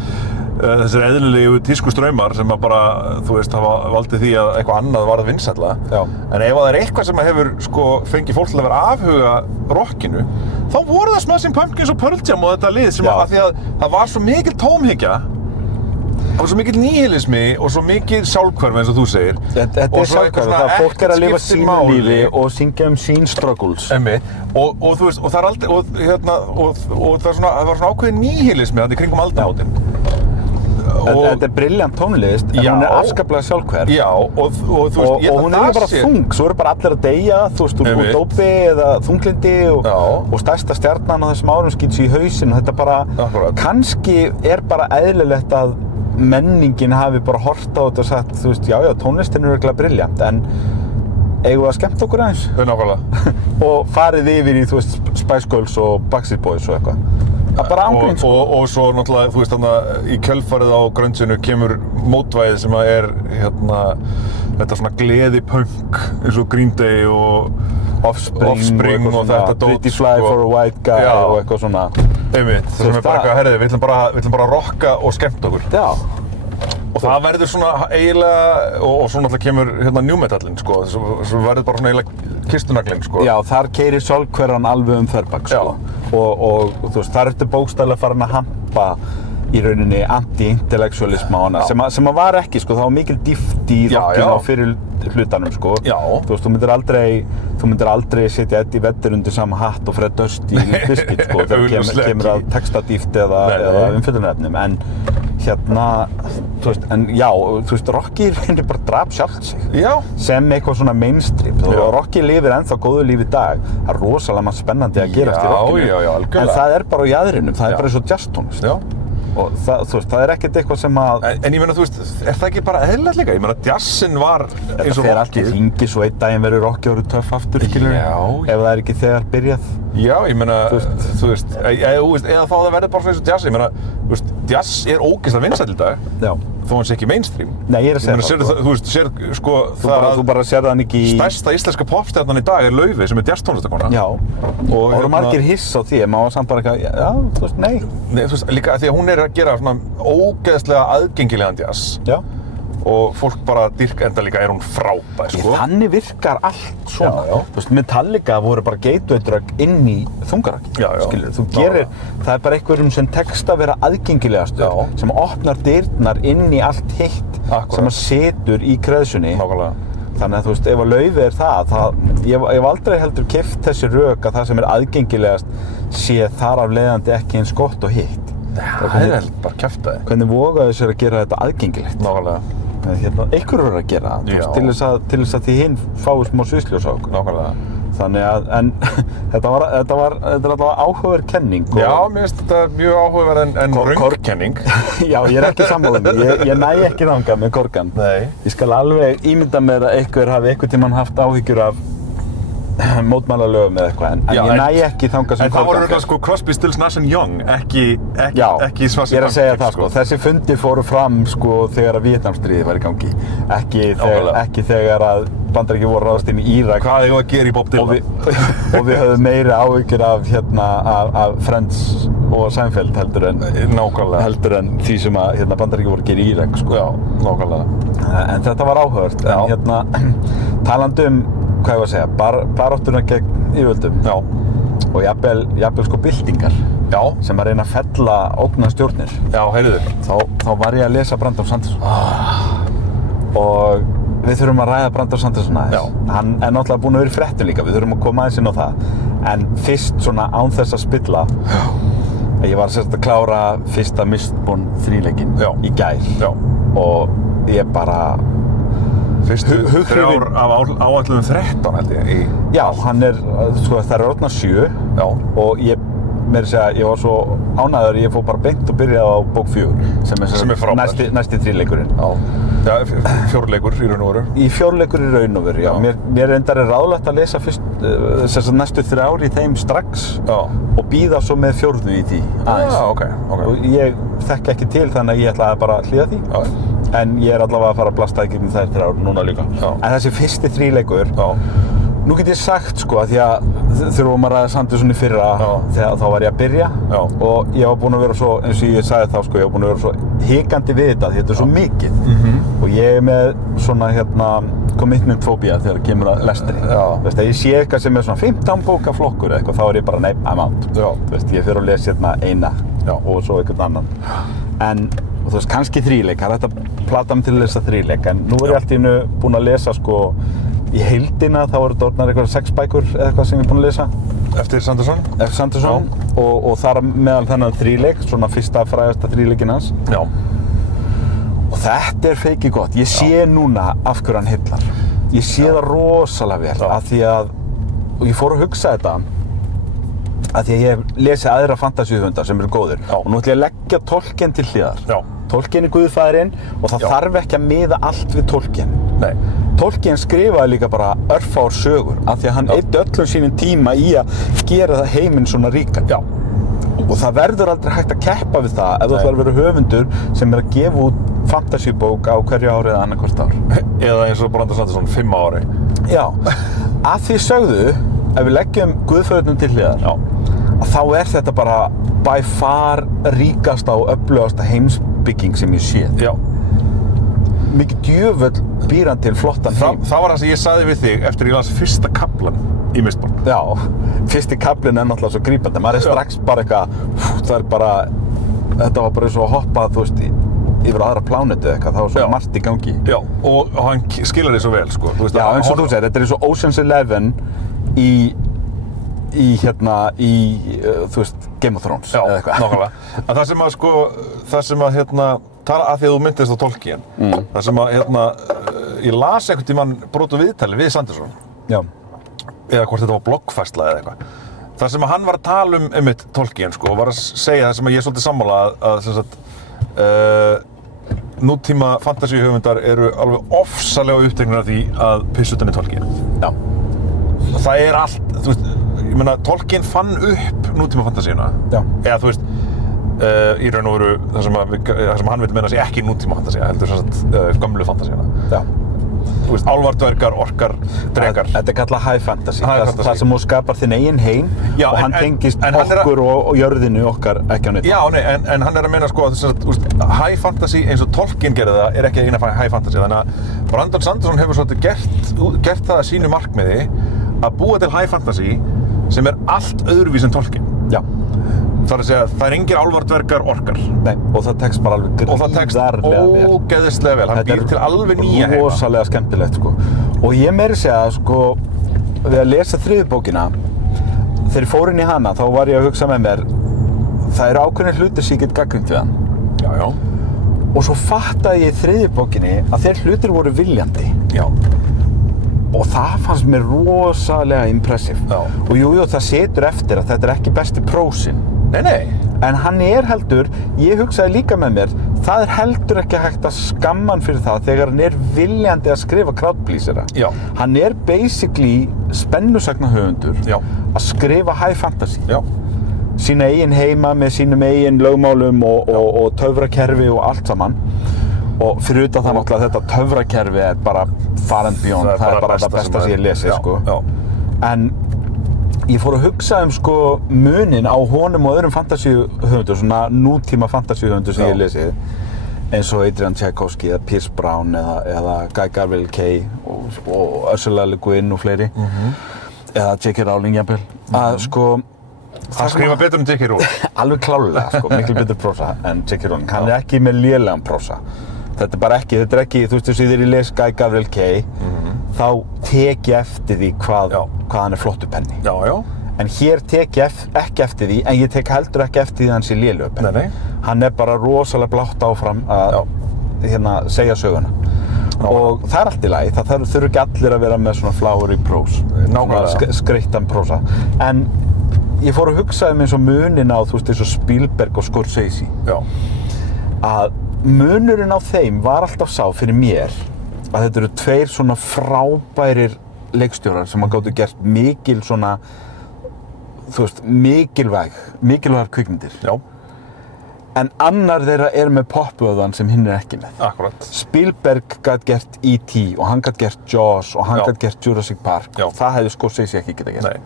Þessar eðlilegu tískustraumar sem að bara, þú veist, hafa valdið því að eitthvað annað varð vinsælla. En ef það er eitthvað sem hefur, sko, fengið fólk til að vera afhuga rockinu, þá voru það Smashing Pumpkins og Pearl Jam og þetta lið sem að því að það var svo mikil tómhyggja. Það var svo mikil níhilismi og svo mikil sjálfhverf eins og þú segir. Þetta sjálfhverf, það fólk að lifa sínu lífi og syngja sín struggles. Og þú veist, og það er aldrei, og það var svona ákveðin níhilismi þarna í kringum aldamótin. Þetta brilljant tónlist, en hún afskaplega sjálfhverf. Já, og þú veist, og hún líka bara þung, svo eru bara allir að deyja, þú veist, úr dópi eða þunglindi og stærsta stjarnan á þessum árum skýtur sig í hausinn og þetta bara, kannski bara eðlilegt að menningin hafi bara hort á þetta og sagt, þú veist, já, tónlistin er örugglega brilljant, en eigum við að skemmta okkur aðeins? Nákvæmlega. Og farið yfir í, þú veist, Spice Girls og Backstreet Boys og eitthvað. Það bara ángrín, sko. Og svo náttúrulega, þú veist, þannig í kjölfarið á grunnsinu kemur mótvæðið sem að er, þetta svona gleðipunk eins og Green Day og Offspring og þetta dót, Pretty Fly for a White Guy og eitthvað svona. Einmitt, það sem er bara eitthvað, herriði, við ætlum bara að rocka og skemmta okkur. Já. Og það verður svona eiginlega, og svo náttúrulega kemur new metallinn, sko, svo verður bara svona eiginlega kistunaglinn, sko. Já, þar keyrir sólhverfan alveg þverbak, sko. Og þú veist, þar ertu bókstaflega farin að hampa í rauninni anti-intellektualisma og hana, sem að var ekki, sko, það var mikil dýft í rockinu á fyrir hlutanum, sko. Já. Þú veist, þú myndir aldrei setja Eddie Vedder undir sama hatt og Fred Durst í Limp Bizkit, sko, þegar kemur að textadýft eða umfjöllunarefnum, en þú veist, þú veist, Rocky reynir bara drap sjálft sig. Já. Sem eitthvað svona mainstream, og Rocky lifir ennþá góðu lífi í dag, það er rosalega margt spennandi að gerast í rockinu. Já, algjörlega. En það er bara á jaðrinum, það er bara eins og jazztónlist. Já. Og þú veist, það er ekkert eitthvað sem að... En ég meina, þú veist, er það ekki bara eðlilegt líka? Ég meina, jazzinn var eins og rockið. Það fer allt í hringi, svo einn daginn verður rockið orðið töff aftur, skilur. Já. Ef það er ekki þegar byrjað. Já, ég meina, þú veist, eða þá það verður bara svona eins og jazz. Ég meina, þú veist, jazz er ógeðslega vinsæll í dag. Já. Þó hann sé ekki mainstream. Nei, ég er að segja það. Þú veist, sér, sko, þú bara sér það ekki í... Stærsta íslenska popstjarnan í dag er Laufey sem er jazztónlistakona. Já. Og það eru margir hiss á því, maður samt bara eitthvað, já, þú veist, nei. Nei, þú veist, líka því að hún er að gera svona ógeðslega aðgengilegan jazz. Já. Og fólk bara dyrka, enda líka er hún frábær, sko. Þannig virkar allt svona. Já. Þú veist, Metallica voru bara gateway-drögg inn í þungarokkið. Já. Skilur, þú gerir, það er bara einhverjum sem tekst að vera aðgengilegastur, sem opnar dyrnar inn í allt hitt sem að setur í kreðsunni. Nákvæmlega. Þannig að þú veist, ef að Laufey er ég hef aldrei heldur keypt þessi rök að það sem er aðgengilegast sé þar af leiðandi ekki eins gott og hitt. Það er bara kjaftaði. Hvernig vogaðu sér að gera þetta aðgengilegt? Nákvæmlega. Einhver eru að gera það, til þess að því hinn fái smá sviðsljós á okkur. Nákvæmlega. Þannig að, en þetta er alltaf áhugaverð kenning. Já, mér finnst þetta mjög áhugaverð en röng kenning. Já, ég er ekki sammála um því. Ég næ ekki þangað með Corgan. Nei. Ég skal alveg ímynda mér að einhver hafi einhvern tímann haft áhyggjur af mótmælalögum eða eitthvað, en ég næ ekki þangað sem Corgan. En það voru þetta sko Crosby, Stills, Nash & Young, ekki Smashing Pumpkins. Ég er að segja það sko, þessi fundi fóru fram sko þegar að Víetnamstríðið var í gangi, ekki þegar að Bandaríkin voru ráðast inn í Írak. Hvað eigum að gera í Bob Dylan? Og við höfðum meiri áhyggjur af Friends og Seinfeld heldur en því sem að Bandaríkin voru að gera í Írak, sko. Já, nákvæmlega. En þetta var áhugavert. En talandi hvað ég var að segja, baráttuna gegn yfirvöldum. Já. Og jafnvel sko byltingar. Já. Sem að reyna að fella ógnarstjórnir. Já, heyrðu. Þá var ég að lesa Brandon Sanderson. Og við þurfum að ræða Brandon Sanderson aðeins. Já. Hann er náttúrulega búinn að vera í fréttum líka, við þurfum að koma aðeins inn á það. En fyrst svona án þess að spilla. Já. Ég var að klára fyrsta Mistborn 3-leikinn í gær. Já. Og ég bara... Fyrstu 3 ár af áætluðum 13 held ég. Já, hann sko það orðnar 7. Já. Og ég var svo ánægður, ég fór bara beint og byrjaði á bók 4. Sem er frábær. Næsti 3-leikurinn. Já, 4-leikur í raun og veru. Í 4-leikur í raun og veru, já. Mér reyndar ráðlegt að lesa fyrst, næstu 3 ár í þeim strax. Já. Og bíða svo með 4. í því. Já, ok. Og ég þekki ekki til þannig að ég ætlaði bara að hlýða því. Já. En ég allavega að fara að blasta í gegnum þær 3 ár núna líka. Já. En þessi fyrsti 3-leikur, nú get ég sagt sko að því að þurfum að ræða Sanderson í fyrra þegar þá var ég að byrja. Já. Og ég var búinn að vera svo, eins og ég sagði þá sko, ég var búinn að vera svo hikandi við þetta því þetta er svo mikið. Og ég er með svona commitment phobia þegar það kemur að lestri. Já. Þú veist, ef ég sé eitthvað sem er svona 15 bóka flokkur eða eitthvað, þá er ég bara nei, I'm out. Já. Þú veist, ég fyrir að lesa eina og svo einhvern annan. En og þú veist, kannski 3-leik, það er hægt að plata mig til að lesa 3-leik, en nú er ég allt í einu búinn að lesa sko í heildina, þá eru þetta orðnar eitthvað 6 bækur eða eitthvað sem ég er búinn að lesa. Eftir Sanderson? Eftir Sanderson og þar meðal þennan 3-leik, svona fyrsta frægasta 3-leikinn hans. Já. Og þetta er feikið gott, ég sé núna af hverju hann hillar. Ég sé það rosalega vel, af því að, og ég fór að hugsa þetta, af því að ég hef lesið aðra fantasíuhöfundar sem eru góðir. Já. Og nú ætlum ég að leggja Tolkien til hliðar. Já. Tolkien er guðfaðirinn og það þarf ekki að miða allt við Tolkien. Nei. Tolkien skrifaði líka bara örfár sögur af því að hann eyddi öllum sínum tíma í að gera það heiminn svona ríkan. Já. Og það verður aldrei hægt að keppa við það ef þú ætlar að vera höfundur sem er að gefa út fantasíubók á hverju ári eða annað hvort ár. Eða eins og Brandon Sanderson 5 ári. Já. Að því sögðu, ef við leggjum guðföðurnum til hliðar, þá er þetta bara by far ríkasta og öflugasta heimsbygging sem ég sé. Já. Mikið djöfull býr hann til flottan heim. Það var það sem ég sagði við þig eftir ég las fyrsta kaflan í Mistborn. Já, fyrsti kaflinn er náttúrulega svo grípandi. Maður er strax bara eitthvað, það er bara, þetta var bara eins og að hoppa, þú veist, yfir aðra plánetu eitthvað, það var svo margt í gangi. Já, og hann skilar því svo vel, sko. Veist, já, eins og þú segir, þetta er eins og Ocean's 11 þú veist, Game of Thrones eða eitthvað. Já, nákvæmlega. En það sem að tala að því að þú myndist á Tolkien. Það sem að ég las einhvern tímann brot og viðtali við Sanderson. Já. Eða hvort þetta var bloggfærsla eða eitthvað. Það sem að hann var að tala einmitt Tolkien sko og var að segja það sem að ég er svolítið sammála að sem sagt nútíma fantasíuhöfundar eru alveg ofsalega uppteknir af því að pissa utan í Tolkien. Já. Það er allt, þú veist, ég meina Tolkien fann upp nútíma fantasíuna. Já. Eða þú veist í raun og veru það sem hann vil meina sig ekki nútíma fantasía, heldur sem sagt gömlu fantasíuna. Já. Þú veist, álfar, dvergar, orkar, drekar. Þetta er kallað high fantasy. Það sem þú skapar þinn eigin heim og hann tengist okkur og jörðinu okkar ekki á neitt. Já, nei, en hann er að meina sko að high fantasy eins og Tolkien gerði það er ekki eina high fantasy. Þannig að Brandon Sanderson hefur svolítið gert það að sínu markmiði að búa til high fantasy sem er allt öðruvís en Tolkien. Já. Það er að segja, það er engir álfar, dvergar, orkar. Nei, og það tekst bara alveg gríðarlega vel. Og það tekst ógeðislega vel, hann býr til alveg nýja heima. Rosalega skemmtilegt, sko. Og ég meiri segja, sko, við að lesa þriðju bókina, þegar ég fór inn í hana, þá var ég að hugsa með mér, það eru ákveðnir hlutir sem ég get gagnrýnt við hann. Já, já. Og svo fattaði ég í þriðju bókinni að þeir hlutir voru viljandi. Já. Og það fannst mér rosalega impressive. Já. Og jú, það setur eftir að þetta er ekki besti prósinn. Nei, nei. En hann er heldur, ég hugsaði líka með mér, það er heldur ekki hægt að skamma hann fyrir það þegar hann er viljandi að skrifa crowdpleasera. Já. Hann er basically spennusagnahöfundur að skrifa high fantasy. Já. Sína eigin heima með sínum eigin lögmálum og töfrakerfi og allt saman. Og fyrir utan það náttúrulega þetta töfrakerfi er bara far and beyond, það er bara það besta sem ég lesi, sko. Já. En ég fór að hugsa sko munin á honum og öðrum fantasíuhöfundum, svona nútíma fantasíuhöfundum sem ég lesið, eins og Adrian Tchaikovsky eða Pierce Brown eða Guy Garville Kay og Ursula Le Guin og fleiri, eða J.K. Rowling jafnvel, að sko Það skrifa betur J.K. Rowling. Alveg klárlega, sko, miklu betur prósa en J.K. Rowling. Hann ekki með lélegan prósa. Þetta er ekki, þú veist, þegar ég les Guy Garville Kay, þá tek ég eftir því hvað hann er flottur penni. Já. En hér tek ég ekki eftir því, en ég tek heldur ekki eftir því að hann sé lélegur penni. Nei. Hann er bara rosalega blátt áfram að segja söguna. Og það er allt í lagi, það þurfa ekki allir að vera með svona flowery prose, skreyttan prósa. En ég fór að hugsa eins og munin á, þú veist, eins og Spielberg og Scorsese. Já. Að munurinn á þeim var alltaf sá fyrir mér að þetta eru tveir svona frábærir leikstjórar sem gátu gert mikil svona, þú veist, mikilvægar kvikmyndir. Já. En annar þeirra er með popvöðvan sem hinn er ekki með. Akkurat. Spielberg gat gert E.T. og hann gat gert Jaws og hann gat gert Jurassic Park. Já. Það hefði Scorsese ekki getað gert. Nei.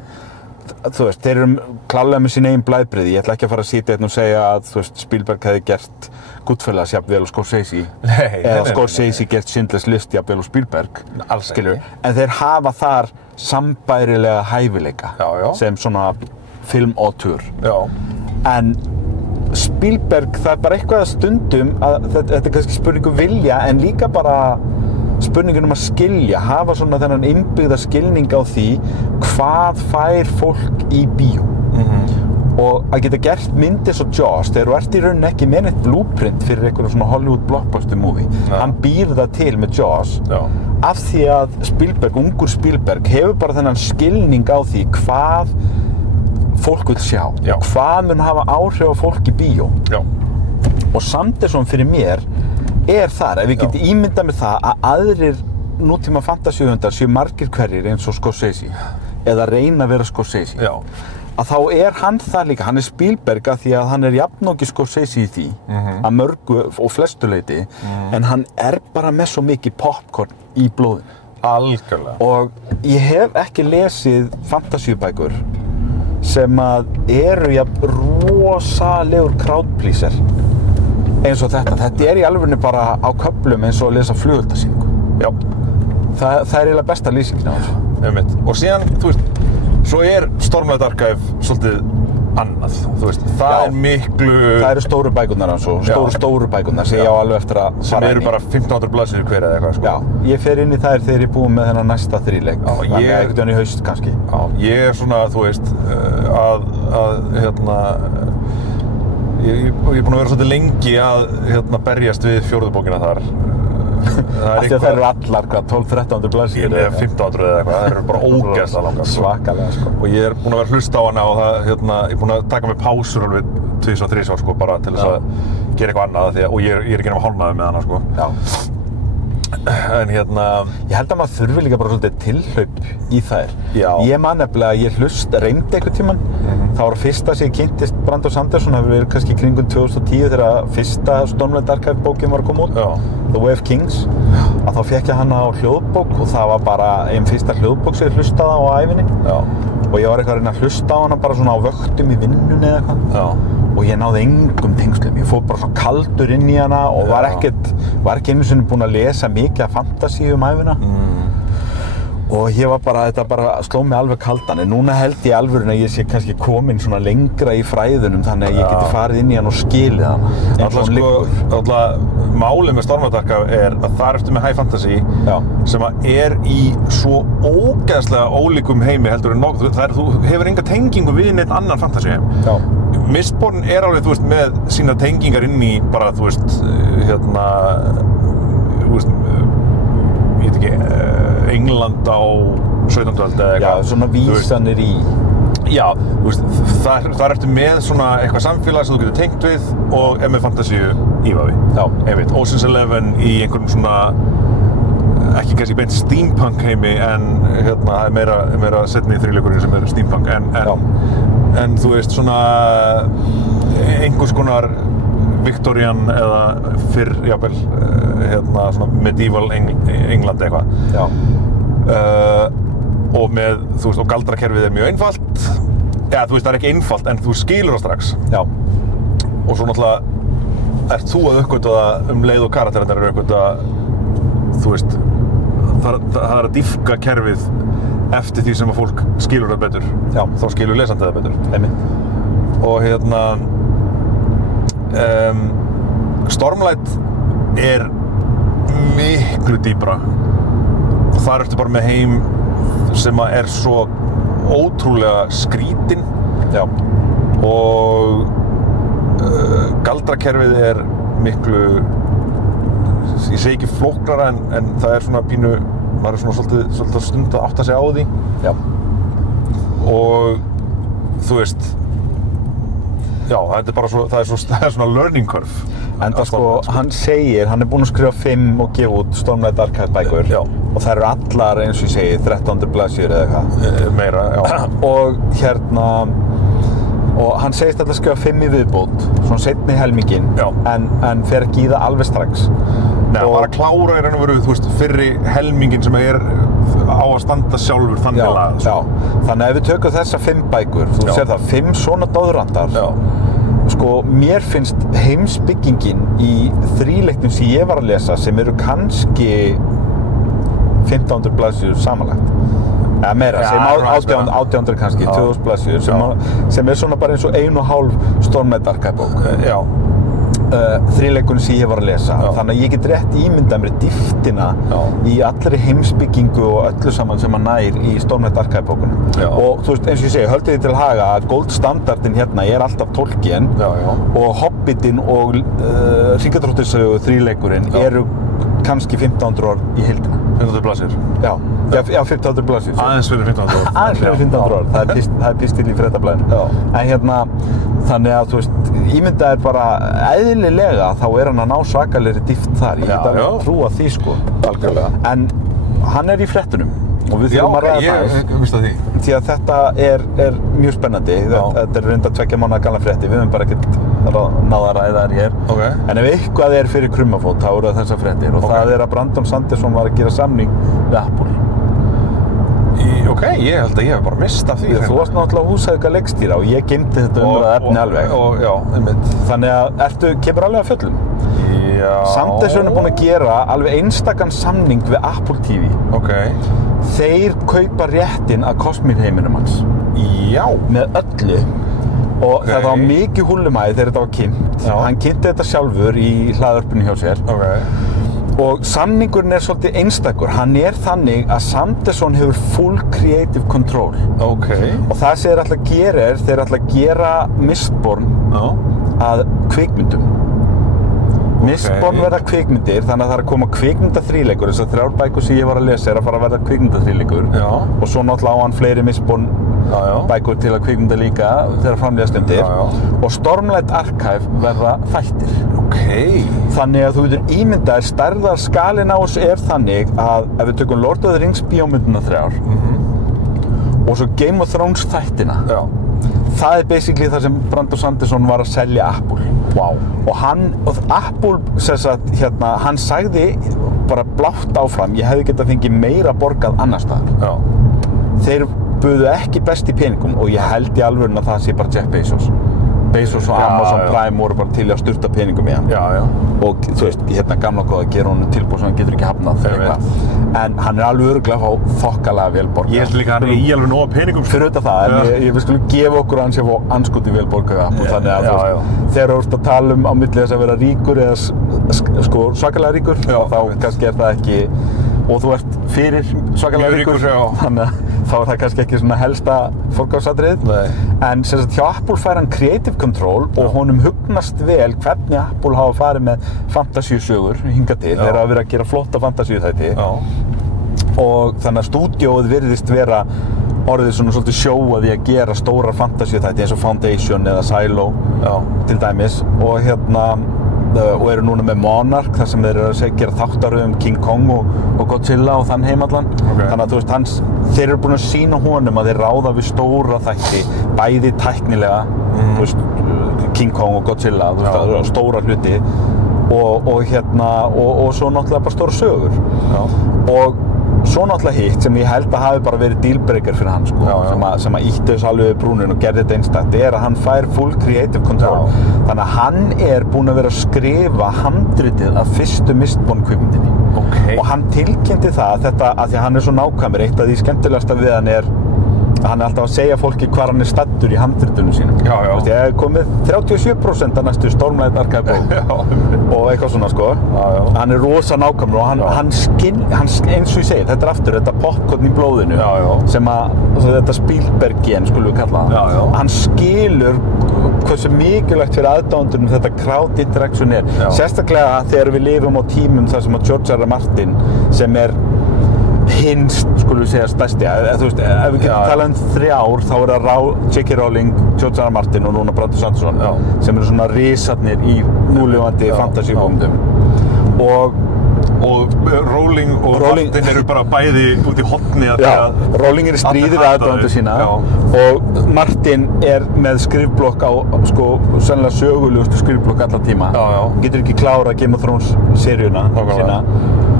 Þú veist, þeir eru klárlega með sín eigin blæbrigði. Ég ætla ekki að fara að sitja hérna og segja að, þú veist, Spielberg hefði gert Goodfellas jafnvel og Scorsese. Eða Scorsese gert Schindler's List jafnvel og Spielberg. Alls ekki. En þeir hafa þar sambærilega hæfileika sem svona filmauteur. Já. En Spielberg, það er bara eitthvað að stundum að þetta er kannski spurningu vilja en líka bara spurningin að skilja, hafa svona þennan innbyggða skilning á því hvað fær fólk í bíó. Og að geta gert myndir svo Jaws þegar þú ert í rauninni ekki með neitt blueprint fyrir einhverjum svona Hollywood blockbuster movie. Hann býr það til með Jaws af því að Spielberg, ungur Spielberg, hefur bara þennan skilning á því hvað fólk vil sjá, hvað mun hafa áhrif á fólk í bíó. Já. Og Sanderson fyrir mér er þar, ef ég geti ímyndað mér það að aðrir nútíma fantasíuhöfundar séu margir hverjir eins og Scorsese eða reyna að vera Scorsese. Já. Að þá er hann það líka, hann er Spielberg af því að hann er jafnóki Scorsese í því að mörgu og flestu leyti en hann er bara með svo mikið popcorn í blóðinu. Algjörlega. Og ég hef ekki lesið fantasíubækur sem að eru rosalegur crowdpleaser eins og þetta. Þetta er í alvörinu bara á köflum eins og að lesa flugeldasýningu. Já. Það er eiginlega besta lýsingin á þessu. Einmitt. Og síðan, þú veist, svo er Stormlight Archive svolítið annað, þú veist, það er miklu... Það eru stóru bækurnar hans og stóru bækurnar sem ég á alveg eftir að fara inn í. Sem eru bara 1500 blaðsíður hver eða eitthvað, sko. Já, ég fer inn í þær þegar ég er búinn með þennan næsta þríleik. Já, ég... Einhvern veginn í haust, kannski. Já, ég er svona, þú veist, ég er búinn að vera svolítið lengi að berjast við fjórðu bókina þar. Af því að þær eru allar, 1200-1300 blaðsíður eða 1500 eða eitthvað, þær eru bara ógeðslega langar. Svakalega, sko. Og ég er búinn að vera að hlusta á hana og það, ég er búinn að taka mig pásur alveg 2-3 sko, bara til þess að gera eitthvað annað og ég er ekki nema hálfnaður með hana, sko. Já. En ég held að maður þurfi líka bara svolítið tilhlaup í þær. Já. Ég man nefnilega að ég reyndi einhvern tímann. Það var fyrsta sem ég kynntist Brandon Sanderson, það hefur verið kannski í kringum 2010 þegar fyrsta Stormlight Archive bókin var að koma út. Já. The Way of Kings. Að þá fékk ég hana á hljóðbók og það var bara ein fyrsta hljóðbók sem ég hlustaði á ævinni. Já. Og ég var eitthvað að reyna að hlusta á hana bara svona á vöktum í vinnunni eða eitthvað. Já. Og ég náði engum tengslum. Ég fór bara svo kaldur inn í hana og var ekki einu sinni búinn að lesa mikið af fantasíu ævina. Og ég var bara, þetta bara sló mig alveg kaldan. En núna held ég alvöru að ég sé kannski komin svona lengra í fræðunum þannig að ég geti farið inn í hana og skilið hana. Náttúrulega málið með Stormlight Archive er að þar ertu með high fantasy sem er í svo ógeðslega ólíkum heimi heldur en nokkuð. Þú hefur enga tengingu við neitt annan fantasy heim. Já. Mistborn er alveg, þú veist, með sína tengingar inn í bara, þú veist, ég veit ekki, England á 17. öld eða eitthvað. Já, svona vísanir í. Já, þú veist, þar ertu með svona eitthvað samfélag sem þú getur tengt við og er með fantasíu ívafi. Já. Einmitt, Ocean's 11 í einhverjum svona, ekki kannski beint steampunk heimi en það er meira setni þríleikurinn sem er steampunk en þú veist svona einhvers konar Victorian eða fyrr, jafnvel, svona medieval England eitthvað. Já. og með, þú veist, og galdrakerfið mjög einfalt. Já, þú veist, það ekki einfalt, en þú skilur það strax. Já. Og svo náttúrulega ert þú að uppgötva það leið og karakterarnir eru uppgötva, þú veist, það að dýpka kerfið eftir því sem að fólk skilur það betur. Já. Þá skilur lesandi það betur. Einmitt. Og Stormlight miklu dýpra. Þar ertu bara með heim sem að svo ótrúlega skrítinn. Já. Og galdrakerfið miklu, ég segi ekki flóknara en það svona pínu, maður svona svolítið stund að átta sig á því. Já. Og þú veist, já, þetta bara það er svona learning curve. En það hann segir, hann búinn að skrifa 5 og gefa út Stormlight Archive bækur. Já. Og þær eru allar, eins og ég segi, 1300 blaðsíður eða eitthvað. Meira, já. Og hann segist alltaf að skrifa 5 í viðbót, svona seinni helminginn, en fer ekki í það alveg strax. Nei, hann var að klára í raun og veru, þú veist, fyrri helminginn sem á að standa sjálfur þannig lagað. Já, þannig að ef við tökum þessa 5 bækur, þú sér það, 5 svona doðrandar. Mér finnst heimsbyggingin í þríleiknum sem ég var að lesa, sem eru kannski 1500 blaðsíður samanlagt. Eða meira, sem 1800 kannski, 2000 blaðsíður, sem svona bara eins og 1,5 Stormlight Archive bók. Já. Þríleikurinn sem ég var að lesa. Þannig að ég get rétt ímyndað mér dýptina í allri heimsbyggingu og öllu saman sem nær í Stormlight Archive bókunum. Og þú veist, eins og ég segi, höldið því til haga að goldstandardinn hérna alltaf Tolkien og Hobbitinn og Hringadróttinssögu þríleikurinn eru kannski 1500 orð í heildina. 1500 blaðsíður? Já, 1500 blaðsíður. Aðeins fyrir 1500 orð. Aðeins fyrir 1500 orð, það er pistil í Fréttablaðinu. En þannig að þú veist, ímyndað bara eðlilega þá hann að ná svakalegri dýpt þar. Ég get alveg trúa því Algjörlega. En hann í fréttunum og við þurfum að ræða það. Já, ég vissi því. Því að þetta er mjög spennandi. Þetta reyndar 2 mánaða gamla fréttir. Við höfum bara ekkert náð að ræða þær hér. En ef eitthvað fyrir krummafót, þá eru það þessar fréttir. Og það að Brandon Sanderson var að gera samning við Apple. Ég held að ég hef bara mist af því. Þú varst náttúrulega húsauka leikstýra og ég geymdi þetta umræða efni alveg. Já, einmitt. Þannig að kemur alveg að fjöllum. Já. Sanderson búinn að gera alveg einstakan samning við Apple TV. Þeir kaupa réttinn að Cosmere-heiminum hans. Já. Með öllu. Og þetta var mikið húllumæði þegar þetta var kynnt. Hann kynnti þetta sjálfur í hlaðvörpunni hjá sér. Og samningurinn svolítið einstakur. Hann þannig að Sanderson hefur full creative control. Og það sem þeir ætla að gera þeir ætla að gera Mistborn að kvikmyndum. Mistborn verða kvikmyndir, þannig að það að koma kvikmyndaþríleikur. Þessar 3 bækur sem ég var að lesa að fara að verða kvikmyndaþríleikur. Og svo náttúrulega á hann fleiri Mistborn bækur til að kvikmynda líka þegar framleiða stundir. Og Stormlight Archive verða þættir. Þannig að þú getur ímyndaðir stærðarskalinn á þessu þannig að ef við tökum Lord of the Rings bíómyndina 3 og svo Game of Thrones þættina, það basically það sem Brandon Sanderson var að selja Apple. Og Apple, hann sagði bara blátt áfram, ég hefði getað fengið meira borgað annars staðar. Þeir buðu ekki best í peningum og ég held í alvörun að það sé bara Jeff Bezos. Bezos og Amazon Prime voru bara til að sturta peningum í hann. Og þú veist, gamla góða gera honum tilboð sem hann getur ekki hafnað. En hann alveg örugglega að fá þokkalega vel borgað. Ég held líka að hann í alveg nóga peningum. Fyrir auðvitað það, en við skulum gefa okkur að hann sé að fá anskoti vel borgað Apple. Þannig að þegar þú ert að tala á milli þess að vera ríkur eða svakalega ríkur, þá kannski það ekki, og þú ert fyrir svakalega ríkur, þannig að þá það kannski ekki svona helsta forgangsatriðið. En sem sagt hjá Apple fær hann creative control og honum hugnast vel hvernig Apple hafa farið með fantasíusögur hingað til. Þeir hafa verið að gera flotta fantasíuþætti. Og þannig að stúdíóið virðist vera orðið svona svolítið sjóað í að gera stórar fantasíuþætti eins og Foundation eða Silo til dæmis. Og eru núna með Monarch þar sem þeir eru að gera þáttaröð King Kong og Godzilla og þann heimallan. Þannig að þú veist, þeir eru búin að sýna honum að þeir ráða við stóra þætti, bæði tæknilega, þú veist, King Kong og Godzilla, þú veist, stóra hluti og svo náttúrulega bara stóra sögur. Og svo náttúrulega hitt sem ég held að hafi bara verið dealbreaker fyrir hann sko, sem að ítti þessu alveg við brúnin og gerði þetta einstakt, að hann fær full creative control. Þannig að hann búinn að vera að skrifa handritið af fyrstu Mistborn kvikmyndinni. Og hann tilkynnti það að þetta, að því að hann svo nákvæmur, eitt af því skemmtilegasta við hann hann alltaf að segja fólki hvar hann staddur í handritunum sínum. Ég hef komið 37% af næstu Stormlight Archive bók og eitthvað svona sko. Hann rosa nákvæmur og hann eins og ég segi, þetta aftur, þetta popcorn í blóðinu sem að þetta Spielberg-gen skulum við kalla það. Hann skilur hversu mikilvægt fyrir aðdáendurnum þetta crowd interaction sérstaklega þegar við lifum á tímum þar sem að George R. R. Martin sem hins, skulum við segja, stærsti. Þú veist, ef við getum talað 3 ár, þá það J.K. Rowling, George R. R. Martin og núna Brandon Sanderson sem eru svona risarnir í núlifandi fantasíbókmyndum. Og Rowling og Martin eru bara bæði út í horni að Rowling í stríði við aðdáendur sína og Martin með skrifblokk á sko sennilega sögulegustu skrifblokk alla tíma. Getur ekki klárað Game of Thrones seríuna sína.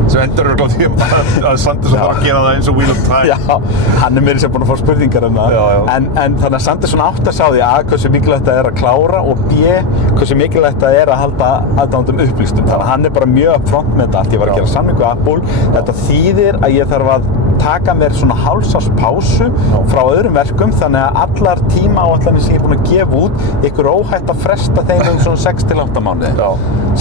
Sem endur örugglega á því að Sanderson þarf að gera það eins og Wheel of Time. Hann meira sem búinn að fá spurningar það. En þannig að Sanderson átti að sjá því hversu mikilvægt það að klára og hversu mikilvægt það að halda aðdáendum upplýstum. Þannig að hann bara mjög upfront með þetta allt. Ég var að gera samning við Apple. Þetta þýðir að ég þarf að taka mér svona hálfsárs pásu frá öðrum verkum þannig að allar tímaáætlanir sem ég búinn að gefa út ykkur óhætt að fresta þeim svona 6 til 8 mánuði.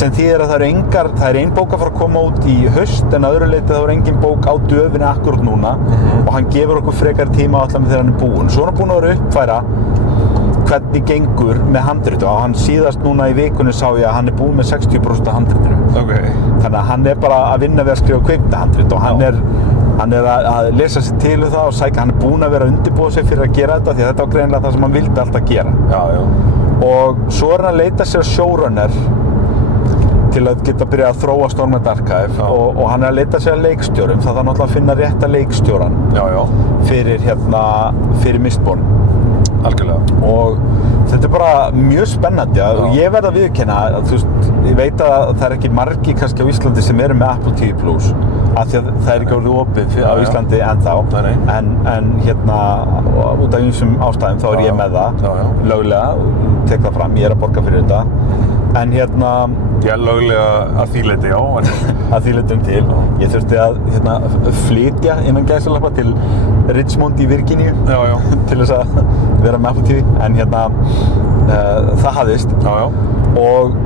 Sem þýðir að það er ein bók að fara að koma út í haust en að öðru leyti þá er engin bók á döfinni akkurat núna og hann gefur okkur frekari tímaáætlanir þegar hann er búinn. Svo er hann búinn að vera að uppfæra hvernig gengur með handritu og hann síðast núna í vikunni sá ég að hann er búinn með 60% af handritinu. Þannig að hann er bara að vinna við að skrifa kvikmyndahandrit og hann er að lesa sig til það og sækja, hann er búinn að vera að undirbúa sig fyrir að gera þetta því að þetta var greinilega það sem hann vildi alltaf gera. Og svo er hann að leita sér showrunner til að geta byrjað að þróa Stormlight Archive og hann er að leita sér að leikstjórum, það þarf náttúrulega að finna rétta leikstjóran fyrir Mistborn. Algjörlega. Og þetta er bara mjög spennandi og ég verð að viðurkenna, þú veist, ég veit að það er ekki margir kannski á Íslandi sem eru með Apple TV Plus af því að það er ekki orðið opið á Íslandi ennþá en út af ýmsum ástæðum þá er ég með það löglega, tek það fram, ég er að borga fyrir þetta en löglega að því leyti, að því leytum til. Ég þurfti að flytja innan gæsalappa til Richmond í Virginíu til þess að vera með Apple TV en það hafðist og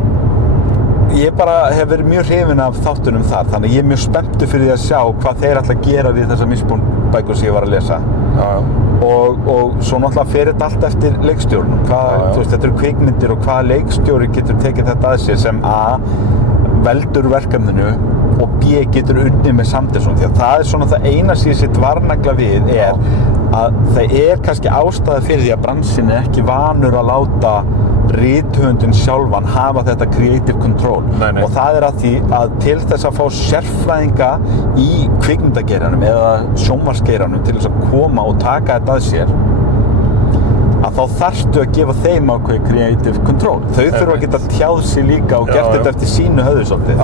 ég bara hef verið mjög hrifinn af þáttunum þar þannig að ég er mjög spenntur fyrir því að sjá hvað þeir ætla að gera við þessar Mistborn bækur sem ég var að lesa og svo náttúrulega fer þetta allt eftir leikstjórnum þú veist, þetta eru kvikmyndir og hvaða leikstjóri getur tekið þetta að sér sem A veldur verkefninu og B getur unnið með Sanderson því að það er svona það eina sem ég sitt varnagla við að það er kannski ástæða fyrir því að bransinn er ekki vanur að láta rithöfundinn sjálfan hafa þetta creative control og það er að því að til þess að fá sérfræðinga í kvikmyndageiranum eða sjónvarpsgeiranum til þess að koma og taka þetta að sér að þá þarftu að gefa þeim ákveðið creative control. Þau þurfa að geta tjáð sig líka og gert þetta eftir sínu höfði svolítið.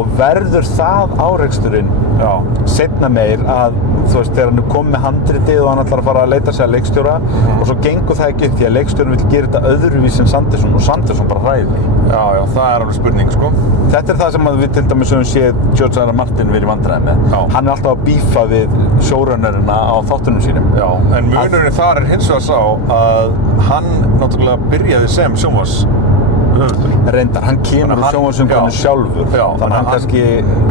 Og verður það áreksturinn seinna meir að þú veist, þegar hann er komið með handritið og hann ætlar að fara að leita sig að leikstjóra og svo gengur það ekki upp því að leikstjórinn vill gera þetta öðruvísi en Sanderson og Sanderson bara hræðir. Það er alveg spurning, sko. Þetta er það sem við til dæmis höfum séð George R. R. Martin verið í vandræðum með. Hann er alltaf að bífa við showrunnerina á þáttunum sínum. En munurinn þar er hins vegar sá að hann náttúrulega byrjaði sem sjónvarpshöfundur. Reyndar, hann kemur úr sjónvarpsumhverfinu sjálfur. Þannig að hann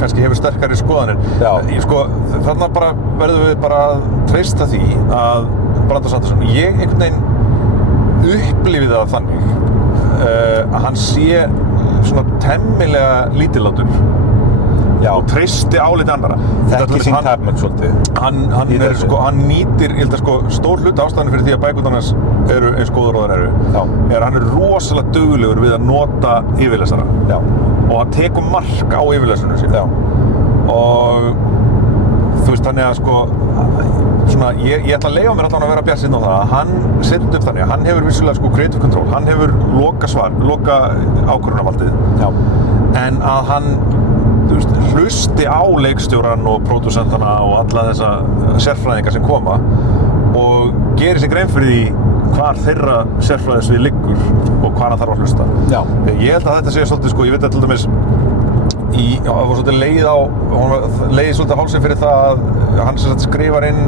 kannski hefur sterkari skoðanir. Þarna bara verðum við bara að treysta því að Brandon Sanderson, ég einhvern veginn upplifði það þannig að hann sé svona temmilega lítillátur og treysti álit annarra. Þekki sín tæpmenn svolítið. Hann nýtir, ég held að stór hluti ástæðan fyrir því að bækurnar hans eru eins góðar og þær eru hann er rosalega duglegur við að nota yfirlesara og hann tekur mark á yfirlesunum sín og þú veist, þannig að svona, ég ætla að leyfa mér allan að vera bjartsýnn á það að hann setur upp þannig að hann hefur vissulega creative control, hann hefur loka ákvörðunarvaldið en að hann hlusti horfandi á leikstjórann og pródúsentana og alla þessa sérfræðinga sem koma og gerir sér grein fyrir því hvar þeirra sérfræðisvið liggur og hvar það þarf að hlusta. Já. Ég held að þetta sé svolítið, sko, ég veit að til dæmis það var svolítið leið svolítið hálsinn fyrir það að hann sem sagt skrifar inn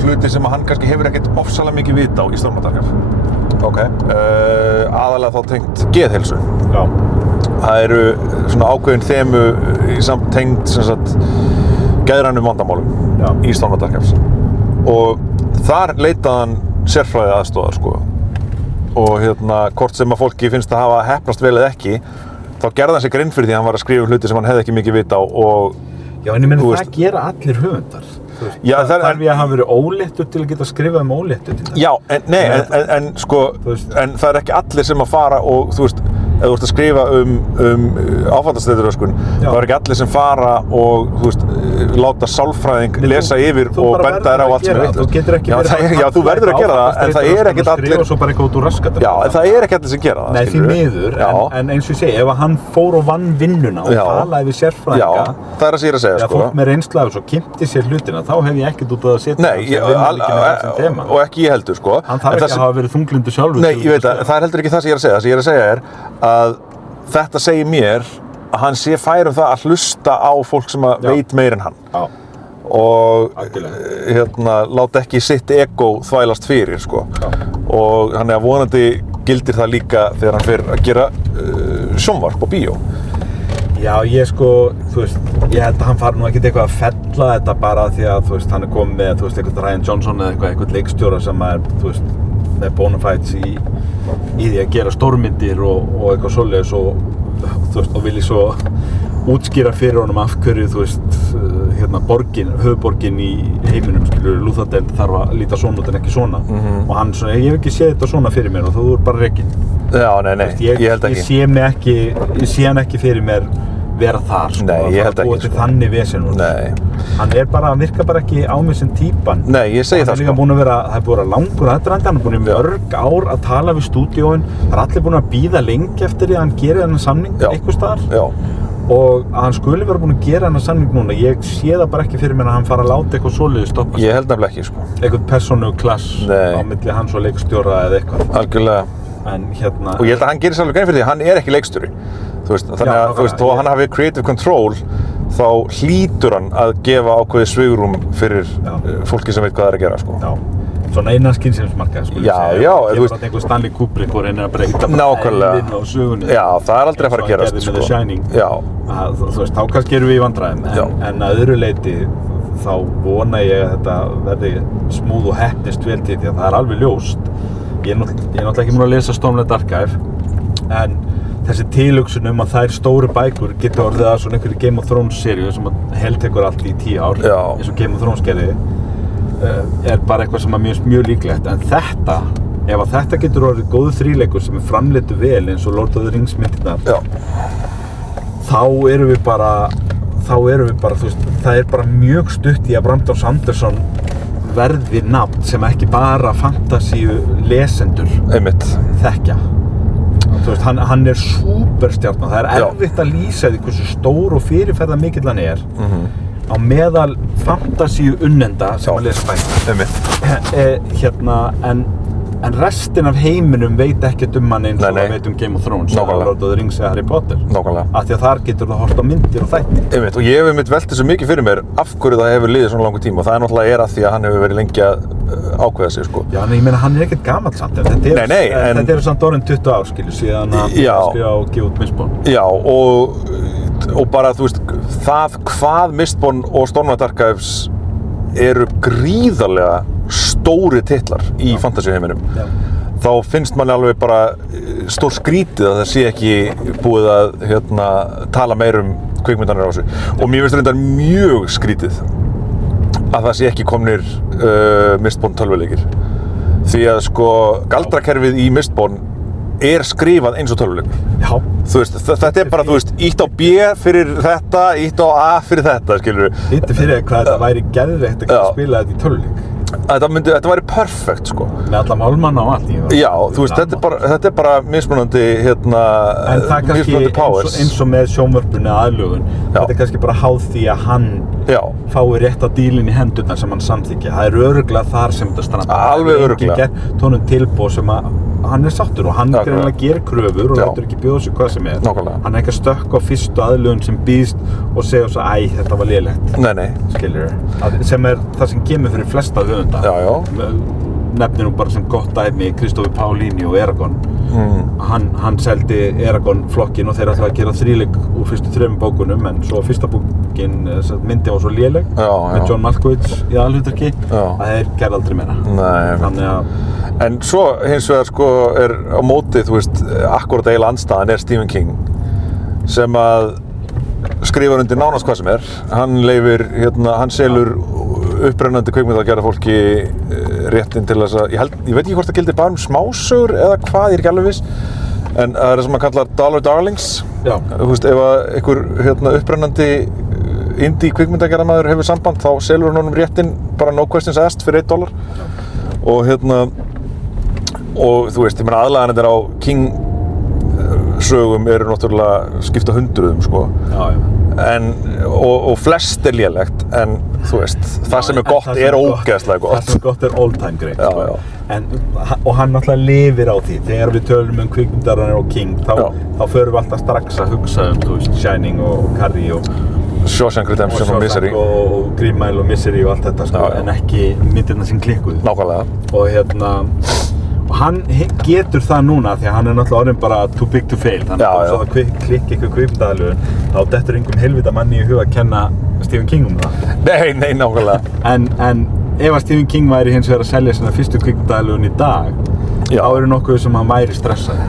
hluti sem hann kannski hefur ekkert ofsalega mikið vita á í Stormadarkaf. Ok. Aðalega þá tengt geðheilsu. Já. Það eru svona ákveðin þemu samt tengt sem sagt geðrænum vandamálum í Stormadarkafs. Og þar leitaði hann sérfræði aðstoðar, sko. Og hvort sem að fólki finnst að hafa heppnast vel eða ekki, þá gerði hann sig grein fyrir því að hann var að skrifa hluti sem hann hefði ekki mikið vita á og... Já, en ég meina það gera allir höfundar. Já, þarf ég að hafa verið óléttur til að geta skrifað óléttur til það? Já, en sko, en það er ekki allir sem að fara og, þú veist, ef þú ert að skrifa áfallastreituröskun, þá er ekki allir sem fara og, þú veist, láta sálfræðing lesa yfir og benda þér á allt sem er vitlaust. Þú getur ekki verið Já, þú verður að gera það, en það er ekkert allir... Skrifa svo bara eitthvað út úr raskatum. Já, en það er ekki allir sem gera það, Nei, því miður, en eins og ég segi, ef hann fór og vann vinnuna og talaði við sérfræðinga... Já, það er að segja, sko. Fólk með reynslu af þessu og kynnti sér hlutina, þá hef ég ekkert út að setja og ekki ég heldur, sko. Hann þarf ekki að hafa verið þunglyndur sjálfur. Nei, ég veit að það er heldur ekki það sem ég er að segja. Það sem ég er að segja er að þetta segir mér að hann sé fær það að hlusta á fólk sem veit meir en hann. Já. Og láta ekki sitt ego þvælast fyrir, sko. Já. Og hann að vonandi gildir það líka þegar hann fer að gera sjónvarp og bíó. Já, þú veist, ég held að hann fari nú ekkert eitthvað að fella þetta bara því að, þú veist, hann er komið með, þú veist, eitthvað Ryan Johnson eða eitthvað leikstjóra sem er, þú veist, með bona fides í því að gera stórmyndir og eitthvað svoleiðis og, þú veist, og vilji svo útskýra fyrir honum af hverju, þú veist, höfuðborgin í heiminum, Lúthadel þarf að líta svona út en ekki svona. Og hann svona, ég hef ekki séð þetta svona fyrir mér og þú er bara rekinn. Já, nei, ég held ekki. Ég sé hann ekki fyrir mér vera þar, sko. Nei, ég held ekki, sko. Þannig vesen úr. Nei. Hann virkar bara ekki á mig sem típan. Nei, ég segi það, sko. Hann er líka búinn að vera, það er búinn að vera langur aðdragandi, hann er búinn í mörg ár að tala við stúdíóin. Það er allir búinn að bíða lengi eftir því að hann gerir þennan samning einhvers staðar. Já. Og að hann skuli vera búinn að gera þennan samning núna, ég sé það bara ekki fyrir mér að hann fara að láta eitthvað svoleiðis stoppa. Ég held nefnilega ekki, sko. Eitthvað persónuklass á milli hans og leikstjóra eða eitthvað. Algjörlega. En og ég held að hann gerir sér alveg grein fyrir því að hann er ekki leikstjóri. Þú veist, þannig að þú veist, þó að hann hafi creative control, þá hlýtur hann að gefa ákveðið svigrúm fyrir fólki sem veit hvað það er að gera, sko. Já, svona einan skynsemismarkað, sko. Já, þú veist. Ég bara einhver Stanley Kubrick og reynir að breyta nákvæmlega á sögunni. Já, það er aldrei að fara að gerast, sko. The Shining. Já. Þú veist, þá kannski erum við í vandræðum, en að öðru leyti þá vona ég að þetta verði smúð og heppnist vel til því að það er alveg ljóst. Ég er náttúrulega ekki múin að lesa Stormlight Archive, en þessi tilhugsun að þær stóru bækur getur orðið að svona einhverju Game of Thrones seríu sem heltekur allt í 10 ár, eins og Game of Thrones gerði, er bara eitthvað sem er mjög líklegt. En þetta, ef að þetta getur orðið góður þríleikur sem er framleiddur vel eins og Lord of the Rings myndirnar, þá erum við bara, þú veist, það er bara mjög stutt í að Brandon Sanderson verði nafn sem ekki bara fantasíu lesendur þekkja. Þú veist, hann er súperstjarna. Það er erfitt að lýsa því hversu stór og fyrirferðarmikill hann er á meðal fantasíu unnenda sem að lesa bækur. En restin af heiminum veit ekkert hann eins og það veit Game of Thrones eða Lord of the Rings eða Harry Potter. Nákvæmlega. Af því að þar getur það hort á myndir og þætti. Og ég hef velt þessu mikið fyrir mér af hverju það hefur liðið svona langur tíma og það er náttúrulega að því að hann hefur verið lengi að ákveða sig, sko. Já, en ég meina hann er ekkert gamall samt. Þetta eru samt orðin 20 ár, síðan að skrifa og gefa út Mistborn. Já, og bara, þú veist, það hvað Mistborn og Stormlight Archives eru gríðarlega stóri titlar í fantasíuheiminum, þá finnst manni alveg bara stór skrítið að það sé ekki búið að tala meir kvikmyndanir á þessu. Og mér finnst reyndar mjög skrítið að það sé ekki komnir Mistborn tölvuleikir. Því að sko galdrakerfið í Mistborn er skrifað eins og tölvuleikur. Já. Þú veist, þetta bara, þú veist, ítt á B fyrir þetta, ítt á A fyrir þetta, skilurðu. Ítti fyrir hvað þetta væri geðveikt að spila þetta í tölvuleik. Þetta væri perfekt, sko. Með alla málmanna og allt. Já, þú veist, þetta er bara mismunandi, en það mismunandi powers. eins og með sjónvörpunni aðlögun, þetta kannski bara háð því að hann fái rétt að dílinn í hendurnar sem hann samþykja. Það örugglega þar sem þetta strandar. Alveg örugglega. Tónum tilboð sem að hann sáttur og hann greinilega gerir kröfur og lætur ekki bjóða sig hvað sem Nákvæmlega. Hann ekki að stökka á fyrstu aðlögun sem býðst og segja svo, þetta var lélegt. Nei. Skilur sem það sem kemur fyrir flesta höfunda. Nefnir nú bara sem gott dæmi Kristoffer Paolini og Eragon. Hann seldi Eragon flokkinn og þeir ætlaði að gera þríleik úr fyrstu 3 bókunum, en svo fyrsta bókin myndi var svo léleg með John Malkovich í aðalhlutverki að þeir gerði aldrei meira. Nei. En svo hins vegar sko á móti, þú veist, akkúrat eiginlega andstæðan Stephen King sem að skrifar undir nánast hvað sem hann leyfir, hann selur upprennandi kvikmyndagerðar fólki réttinn til þess að, ég veit ekki hvort það gildir bara smásögur eða hvað, ég er ekki alveg viss, en það er sem maður kallar Dollar Darlings. Þú veist, ef að einhver upprennandi indie kvikmyndagerðarmaður hefur samband, þá selur hann honum réttinn bara no questions asked fyrir $1 og þú veist, ég meina aðlaganir á King sögum eru náttúrulega skipta hundruðum, sko. Og flest er lélegt, en þú veist, það sem er gott er ógeðslega gott. Það sem er gott er all time great, sko. Og hann náttúrulega lifir á því. Þegar við tölum kvikmyndaranir og King, þá förum við alltaf strax að hugsa þú veist, Shining og Carrie og Shawshank Redemption og Misery. Og Green Mile og Misery og allt þetta, sko, en ekki myndirna sem klikkuðu. Nákvæmlega. Og hann getur það núna því að hann er náttúrulega orðinn bara too big to fail. Þannig að svo það klikki ykkur kvikmyndaðalögun, þá dettur einhverjum helvita manni í hug að kenna Stephen King það. Nei, nákvæmlega. En ef að Stephen King væri hins vegar að selja sína fyrstu kvikmyndaðalögun í dag, þá eru nokkuð sem hann væri stressaði.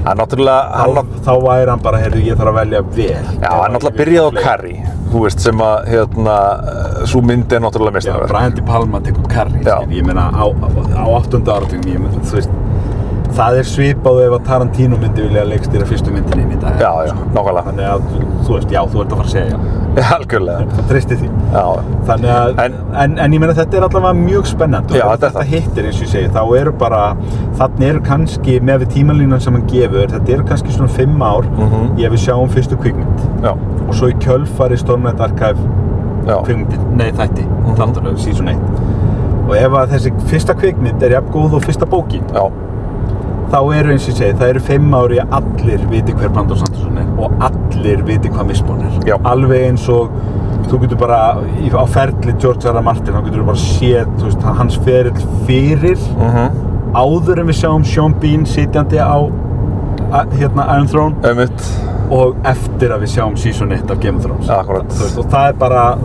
Þá væri hann bara, ég þarf að velja vel. Já, hann náttúrulega byrjaði á Carrie, þú veist, sem að, svo myndi er náttúrulega meistaraverk. Brian De Palma tekur Carrie, ég meina á 8. áratugnum, þú veist, það er svipað ef að Tarantino myndi vilja leikstýra fyrstu myndinni inn í dag. Já, nákvæmlega. Þannig að, þú veist, þú ert að fara að segja algjörlega. Það treystir því. Þannig að, en ég meina þetta er allavega mjög spennandi og þetta hittir eins og ég segi, þá eru bara, þannig eru kannski, með við tímalínan sem hann gefur, þetta eru kannski svona 5 ár ég við sjáum fyrstu kvikmynd. Og svo í kjölfari Stormlight Archive kvikmyndin, þætti, þáttur, season 1. Og ef að þessi fyrsta kvikmynd er jafn góð og fyrsta bókin, þá eru eins og ég segi, það eru 5 ári að allir viti hver Brandon Sanderson er og allir viti hvað Mistborn er. Alveg eins og þú getur bara á ferli George R. R. Martin, þá getur þú bara séð, þú veist, hans ferill fyrir áður en við sjáum Sean Bean sitjandi á Iron Throne og eftir að við sjáum season 1 af Game of Thrones. Og það er bara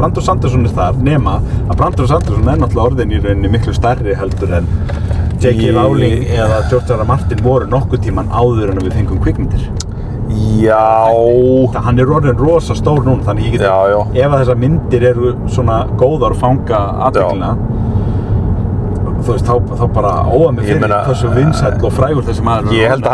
Brandon Sanderson er þar, nema að Brandon Sanderson er náttúrulega orðin í rauninni miklu stærri heldur en J.K. Rowling eða George R. R. Martin voru nokkuð tíman áður en við fengum kvikmyndir. Hann er orðin rosa stór núna, þannig ég geti, ef að þessar myndir eru svona góðar og fanga athyglina, þú veist, þá bara óa mig fyrir hversu vinsæll og frægur þessi maður ég held að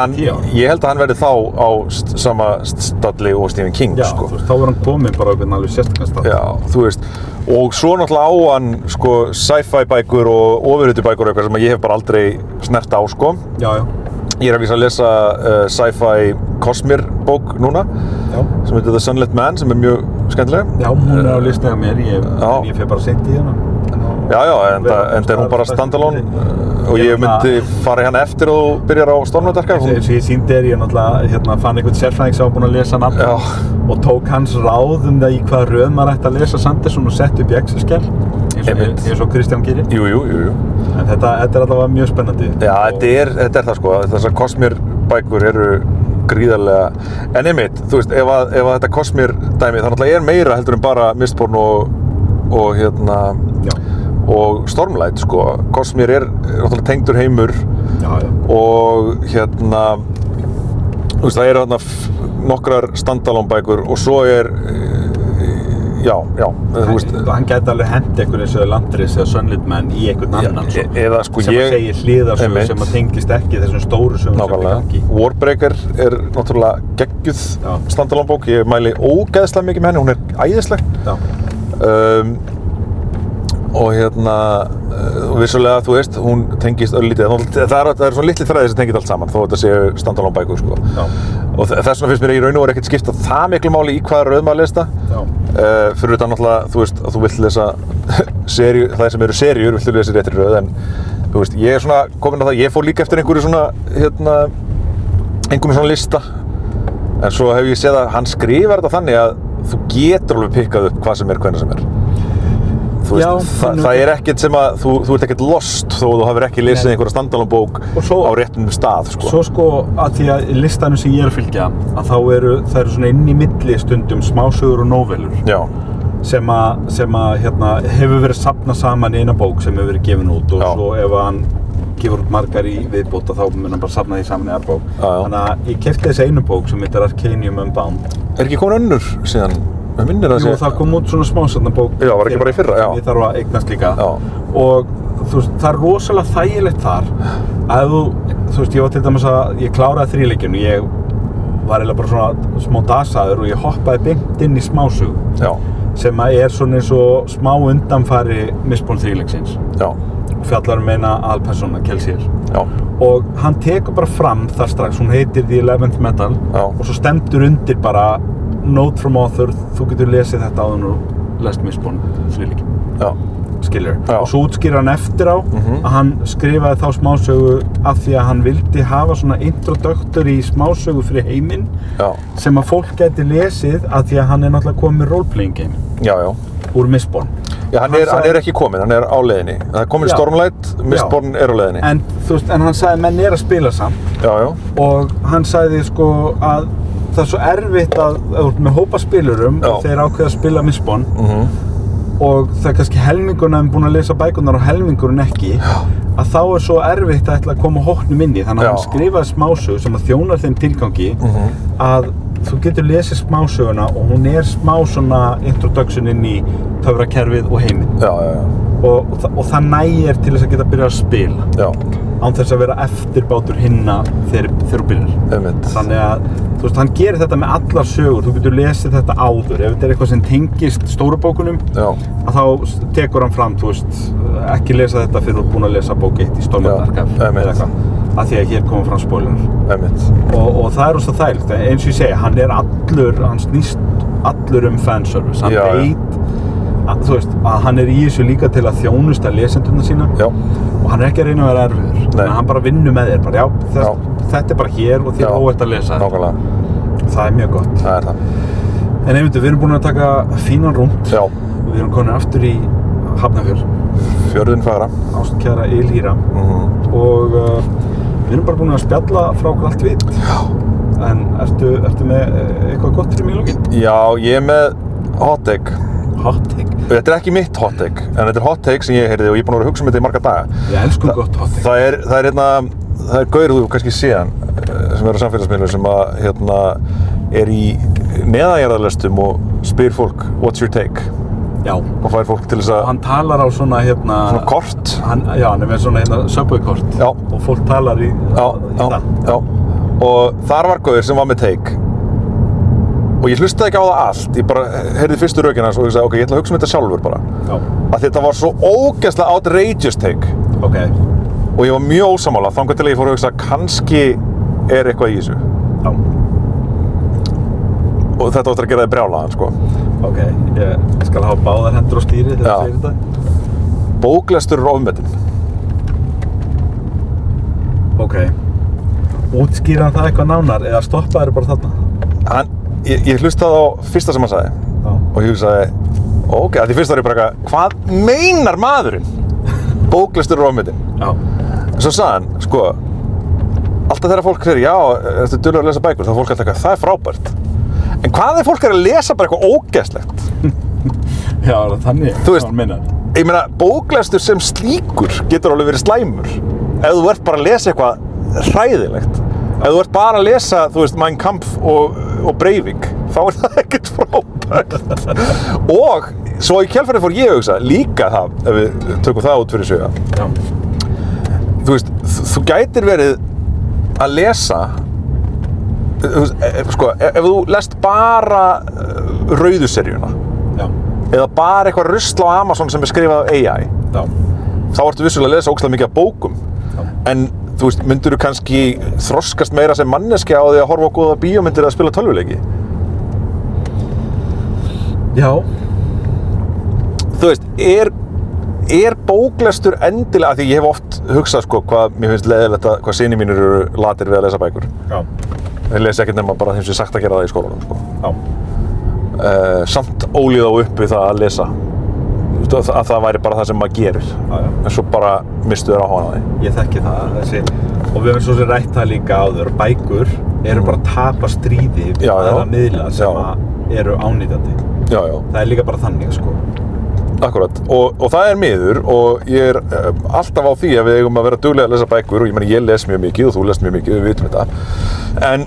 hann verði þá á sama stalli og Stephen King, sko. Þú veist, þá var hann kominn bara á alveg sérstakann stall. Þú veist, og svo náttúrulega á hann, sko, sci-fi bækur og ofurhetjubækur eitthvað sem ég hef bara aldrei snert á, sko. Ég er að vísa að lesa sci-fi Cosmere bók núna, sem heitir The Sunlit Man, sem er mjög skemmtileg. Já, hún er á listanum hjá mér, ég fer bara seint í hana. Enda er hún bara standalone og ég myndi fara í hana eftir og þú byrjar á Stormlight Archive. Eins og ég sýndi ég náttúrulega fann einhvern sérfræðing sem var búinn að lesa nafn og tók hans ráð það í hvaða röð maður ætti að lesa Sanderson og sett upp í Excel-skjal eins og Kristján gerir. Jú. En þetta er allavega mjög spennandi. Þetta er það, sko. Þessar Cosmere bækur eru gríðarlega, en einmitt, þú veist, ef þetta Cosmere dæmi, það náttúrulega er meira heldur en bara Mistborn og Stormlight, sko. Cosmere er náttúrulega tengdur heimur og þú veist, það eru þarna nokkrar standalone bækur og svo er þú veist, hann gæti alveg hent einhvern eins og Landris eða Sunlit Man í einhvern annan sem að segja hliðarsögu sem að tengist ekki þessum stóru sögum sem er gangi. Warbreaker er náttúrulega geggjuð standalone bók, ég mæli ógeðslega mikið með henni, hún er æðisleg. og vissulega, þú veist, hún tengist örlítið, það er svona litli þræðir sem tengist allt saman, þó þetta séu standalone bækur, sko. Já. Og þess vegna finnst mér í raun og veru ekkert skipta það miklu máli í hvaða röð maður lesa það. Fyrir utan náttúrulega, þú veist, að þú vilt lesa það sem eru seríur, viltu lesa í réttri röð, en þú veist, ég svona komin á það, ég fór líka eftir einhverju svona lista, en svo hef ég séð að hann skrifar þetta þannig að þú getur alveg pikkað upp hvað sem er, hvenær sem er. Þú veist, það er ekkert sem að, þú ert ekkert lost þó þú hafir ekki lesið einhverja standalone bók á réttum stað, sko. Svo sko, að því að listanum sem ég er að fylgja, að það eru svona inn í milli stundum smásögur og nóvelur. Já. Sem hefur verið safnað saman í eina bók sem hefur verið gefin út og svo ef hann gefur út margar í viðbót þá mun hann bara safna því saman í aðra bók. Þannig að ég keypti þessi einu bók sem heitir Arcanium Unbound. Er ekki komin önnur síðan? Jú, það kom út svona smásarnabók. Já, var ekki bara í fyrra, já. Ég þarf að eignast líka. Já. Og þú veist, það er rosalega þægilegt þar að þú veist, ég var til dæmis að ég kláraði þríleikinn og ég var eiginlega bara svona smá dasaður og ég hoppaði beint inn í smásögu. Já. Sem að er svona eins og smá undanfari Mistborn þríleiksins. Já. Og fjallar eina aðalpersóna, Kelsier. Já. Og hann tekur bara fram þar strax, hún heitir The 11th Metal. Já. Og svo stendur undir bara Note from author, þú getur lesið þetta áður og lest Mistborn þríleikinn. Já. Skilur. Já. Og svo útskýrir hann eftir á að hann skrifaði þá smásögu af því að hann vildi hafa svona introduktor í smásögu fyrir heiminn sem að fólk gæti lesið af því að hann er náttúrulega komið með role-playing game. Já, já. Úr Mistborn. Já, hann er ekki kominn, hann er á leiðinni. Það er kominn Stormlight, Mistborn er á leiðinni. En þú veist, en hann sagði menn er að spila samt. Já, já. Og hann sagði sko að það er svo erfitt að þú ert með hópa spilurum og þeir ákveða að spila Mistborn og það er kannski helmingurinn að búin að lesa bækurnar og helmingurinn ekki að þá er svo erfitt að ætla að koma hópnum inn í þannig að hann skrifaði smásögu sem að þjónar þeim tilgangi að þú getur lesið smásöguna og hún er smá svona introduction inn í töfrakerfið og heiminn. Já, já, já. Og það nægir til þess að geta byrjað að spila. Já. Án þess að vera eftirbátur hinna þegar þú byrjar. Þannig að, þú veist, hann gerir þetta með allar sögur. Þú getur lesið þetta áður. Ef þetta er eitthvað sem tengist stóru bókunum, að þá tekur hann fram, þú veist, ekki lesa þetta fyrir þú búin að lesa bók 1 í Stormlight Archive eða eitthvað. Af því að hér koma fram spoilerar. Og það er rosa þægilegt. Eins og ég segi, hann snýst allur fanservice. Hann veit þú veist, að hann er í þessu líka til að þjónusta lesendurna sína og hann er ekki að reyna að vera erfiður þannig að hann bara vinnur með þér bara, þetta er bara hér og þér óvægt að lesa það er mjög gott það er það. En einmitt, við erum búin að taka fínan rúnt og við erum komin aftur í Hafnarfjörð fjörðin fagra ástkæra Ylhýra og við erum bara búin að spjalla frá okkur allt vitt en ertu með eitthvað gott fyrir mig í lokin? Já, ég er með hot take. Hot take? Þetta er ekki mitt hot take, en þetta er hot take sem ég heyrði og ég er búinn að vera að hugsa þetta í marga daga. Ég elskum gott hot take. Það er gaur þú kannski séðan sem er á samfélagsmiðlum sem að er í neðanjarðarlestum og spyr fólk what's your take? Já. Og fær fólk til þess að hann talar á svona svona kort. Hann er með svona Subway kort. Já. Og fólk talar í það. Já. Og þar var gaur sem var með take. Og ég hlustaði ekki á það allt, ég bara heyrði fyrstu rökin hans og ég sagði, ok, ég ætla að hugsa þetta sjálfur bara. Já. Að þetta var svo ógeðslega outrageous take. Ok. Og ég var mjög ósammála, þangað til að ég fór að hugsa, kannski er eitthvað í þessu. Já. Og þetta áttur að gera þig brjálaðan, sko. Ok, ég skal hafa báðar hendur á stýri þegar þú segir þetta. Bóklestur er ofmetinn. Ok. Útskýra það eitthvað nánar eða stoppaði bara þarna? Ég hlustaði á fyrsta sem hann sagði og ég hugsaði, ok, að því fyrst var ég bara eitthvað, hvað meinar maðurinn? Bóklestur er ofmetinn. Já. Svo sagði hann, sko, alltaf þegar fólk segir, já, ertu duglegur að lesa bækur, þá er fólk alltaf eitthvað, það er frábært. En hvað ef fólk er að lesa bara eitthvað ógeðslegt? Já, þannig, þú veist, ég meina, bóklestur sem slíkur getur alveg verið slæmur ef þú ert bara að lesa eitthvað hræðilegt. Ef þú ert bara að lesa, þú veist, Mein Kampf og Breivik, þá er það ekkert frábært. Og svo í kjölfarið fór ég að hugsa, líka það, ef við tökum það út fyrir sögja. Já. Þú veist, þú gætir verið að lesa, sko, ef þú lest bara rauðu seríuna, eða bara eitthvað rusl á Amazon sem skrifað af AI, þá ertu vissulega að lesa ógeðslega mikið af bókum. En þú veist, myndirðu kannski þroskast meira sem manneskja á því að horfa á góða bíómyndir eða spila tölvuleiki? Já. Þú veist, er bóklestur endilega, af því ég hef oft hugsað sko hvað mér finnst leiðilegt að hvað synir mínir eru latir við að lesa bækur. Já. Þeir lesa ekkert nema bara þeim sem sagt að gera það í skólanum sko. Já. Samt ólíð á upp við það að lesa. Að það væri bara það sem maður gerir. Já. En svo bara mistu þér áhugann á því. Ég þekki það, og við höfum svo sem rætt það líka áður. Bækur eru bara að tapa stríði við aðra miðla sem eru ánýtandi. Já. Það er líka bara þannig sko. Akkurat, og það er miður og ég alltaf á því að við eigum að vera duglega að lesa bækur og ég les mjög mikið og þú les mjög mikið, við vitum þetta. En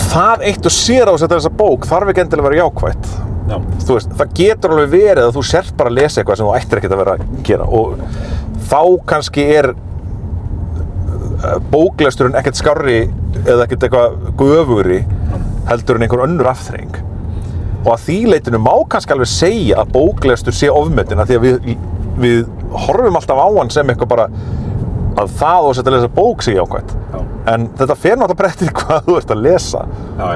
það eitt og sér á þess að lesa bók þarf ekki endilega að vera jákvætt. Já. Þú veist, það getur alveg verið að þú sért bara að lesa eitthvað sem þú ættir ekkert að vera að gera og þá kannski bóklesturinn ekkert skárri eða ekkert eitthvað göfugri heldur en einhver önnur afþreying. Og að því leitinu má kannski alveg segja að bóklestur sé ofmetin af því að við horfum alltaf á hann sem eitthvað bara að það og að lesa bók sé jákvætt. Já. En þetta fer náttúrulega bara eftir hvað þú ert að lesa. Já.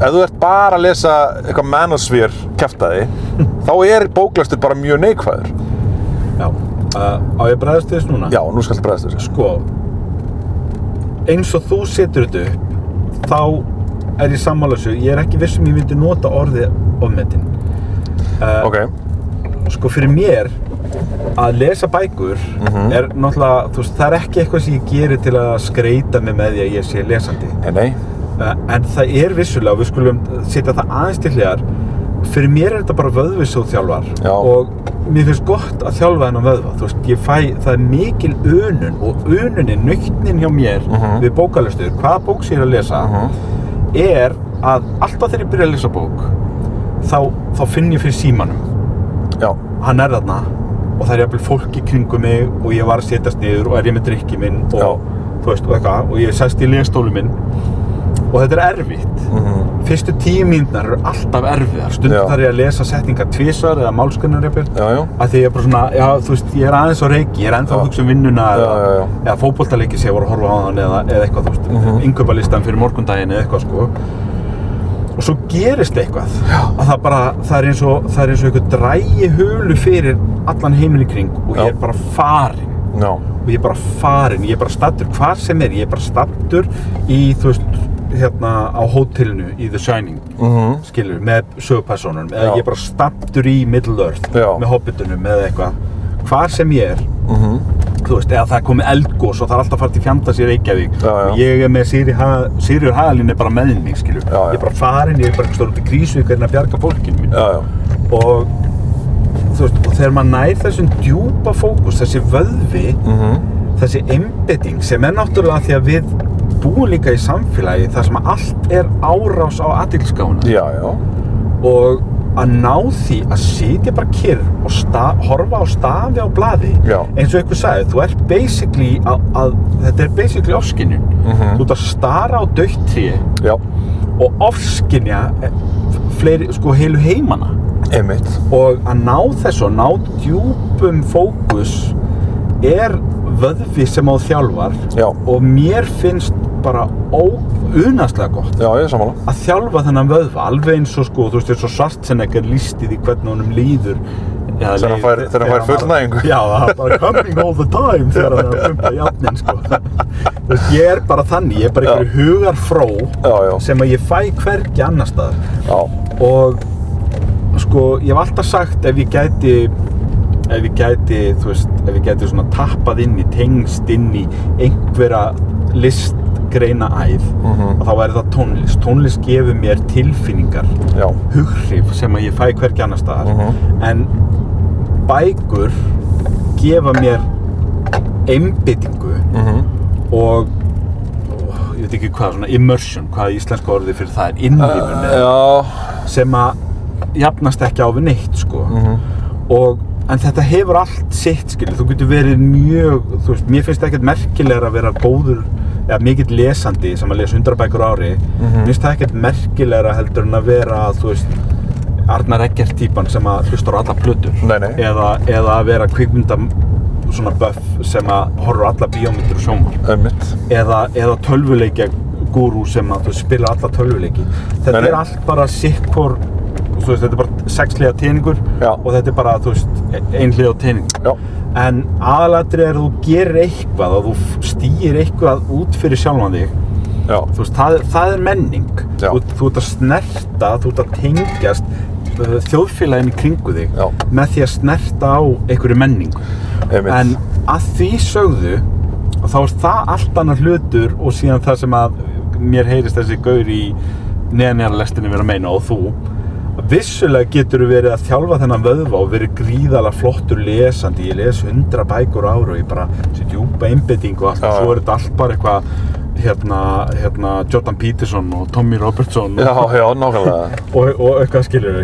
Ef þú ert bara að lesa eitthvað manosphere kjaftaði, þá bóklestur bara mjög neikvæður. Já. Á ég að bregðast þess núna? Já, nú skal ég bregðast þess. Sko, eins og þú setur þetta upp, þá ég sammála þessu. Ég ekki viss ég myndi nota orðið ofmetin. Ok. Sko, fyrir mér að lesa bækur náttúrulega, þú veist, það ekki eitthvað sem ég geri til að skreita mig með því að ég sé lesandi. Nei. En það vissulega, og við skulum setja það aðeins til hliðar. Fyrir mér þetta bara vöðvi sem þú þjálfar. Já. Og mér finnst gott að þjálfa þennan vöðva. Þú veist, það er mikil unun og ununin, nautnin hjá mér við bókalestur, hvaða bók sé ég að lesa, að alltaf þegar ég byrja að lesa bók, þá finn ég fyrir símanum. Já. Hann þarna og það jafnvel fólk í kringum mig og ég var að setjast niður og ég með drykki minn og þú veist, og eitthvað, og ég sest í lestólu minn. Og þetta erfitt. Fyrstu 10 mínúturnar eru alltaf erfiðar. Stundum þarf ég að lesa setningar tvisvar eða málsgreinar jafnvel. Af því ég bara svona, þú veist, ég aðeins á reiki, ég ennþá að hugsa vinnuna eða fótboltaleiki sem ég var að horfa á hann eða eitthvað, þú veist, innkaupalistan fyrir morgundaginn eða eitthvað, sko. Og svo gerist eitthvað. Að það eins og einhver drægi hulu fyrir allan heiminn í kring og ég bara farinn. Og ég bara farinn, ég bara staddur hvar sem ég bara staddur í, þú veist, hérna á hótelinu í The Shining, skilur, með sögupersónunum, eða ég bara staddur í Middle Earth með hobbitunum eða eitthvað, hvar sem ég þú veist, eða það komið eldgos og það alltaf farið til fjandans í Reykjavík og ég með Sigríður Hagalín bara með mig, skilur, ég bara farinn, ég bara stóð út í Krísuvík að bjarga fólkinu mín og þú veist, og þegar maður nær þessum djúpa fókus, þessi vöðvi, þessi einbeiting sem náttúrulega því að við búum líka í samfélagi þar sem allt árás á athyglisgáfuna. Og að ná því að sitja bara kyrr og horfa á stafi á blaði, eins og einhver sagði, þú basically þetta basically ofskynjun. Þú ert að stara á dautt tré og ofskynja fleiri, sko, heilu heimana. Einmitt. Og að ná þessu, að ná djúpum fókus vöðvi sem á þjálfar og mér finnst bara unaðslega gott ég sammála. Að þjálfa þennan vöðva, alveg eins og sko, þú veist, eins og Schwarzenegger lýst í því hvernig honum líður þegar hann fær fullnægingu. Já, það bara coming all the time þegar hann að pumpa járnin, sko. Þú veist, ég bara þannig, ég bara einhverju hugarfró sem að ég fæ hvergi annars staðar. Og sko, ég hef alltaf sagt ef ég gæti, þú veist, ef ég gæti svona tappað inn í, tengst inn í einhverja listgreinaæð, þá væri það tónlist. Tónlist gefur mér tilfinningar, hughrif sem að ég fæ hvergi annars staðar. En bækur gefa mér einbeitingu og ég veit ekki hvað, svona immersion, hvað íslenska orðið fyrir það innlifun, sem að jafnast ekki á við neitt, sko. En þetta hefur allt sitt, skilur, þú getur verið mjög, þú veist, mér finnst ekkert merkilegra að vera góður eða mikill lesandi sem að lesa 100 bækur á ári, finnst það ekkert merkilegra heldur en að vera, þú veist, Arnar Eggert típan sem að hlustar á alla plötur. Nei. Eða að vera kvikmynda svona buff sem að horfir á alla bíómyndir og sjónvarp. Einmitt. Eða tölvuleikja gúrú sem að þú spila alla tölvuleiki. Þetta er allt bara sikkor, þú veist, þetta er bara 6 hliða teningur og þetta er bara, þú veist, 1 hlið á teningur. Já. En aðalatriðið er að þú gerir eitthvað og þú stígir eitthvað út fyrir sjálfan þig. Já. Þú veist, það er menning. Þú ert að snerta, þú ert að tengjast þjóðfélaginu í kringu þig með því að snerta á einhverju menningu. En að því sögðu, þá er það allt annar hlutur og síðan það sem að mér heyrist þessi gaur í neðanjarðalestinni vera að meina og þú. Vissulega getur þú verið að þjálfa þennan vöðva og verið gríðarlega flottur lesandi. Ég les 100 bækur á ári og ég bara sé djúpa einbeitingu og allt og svo er þetta allt bara eitthvað hérna Jordan Peterson og Tommy Robertson Já, nákvæmlega og eitthvað skilurðu,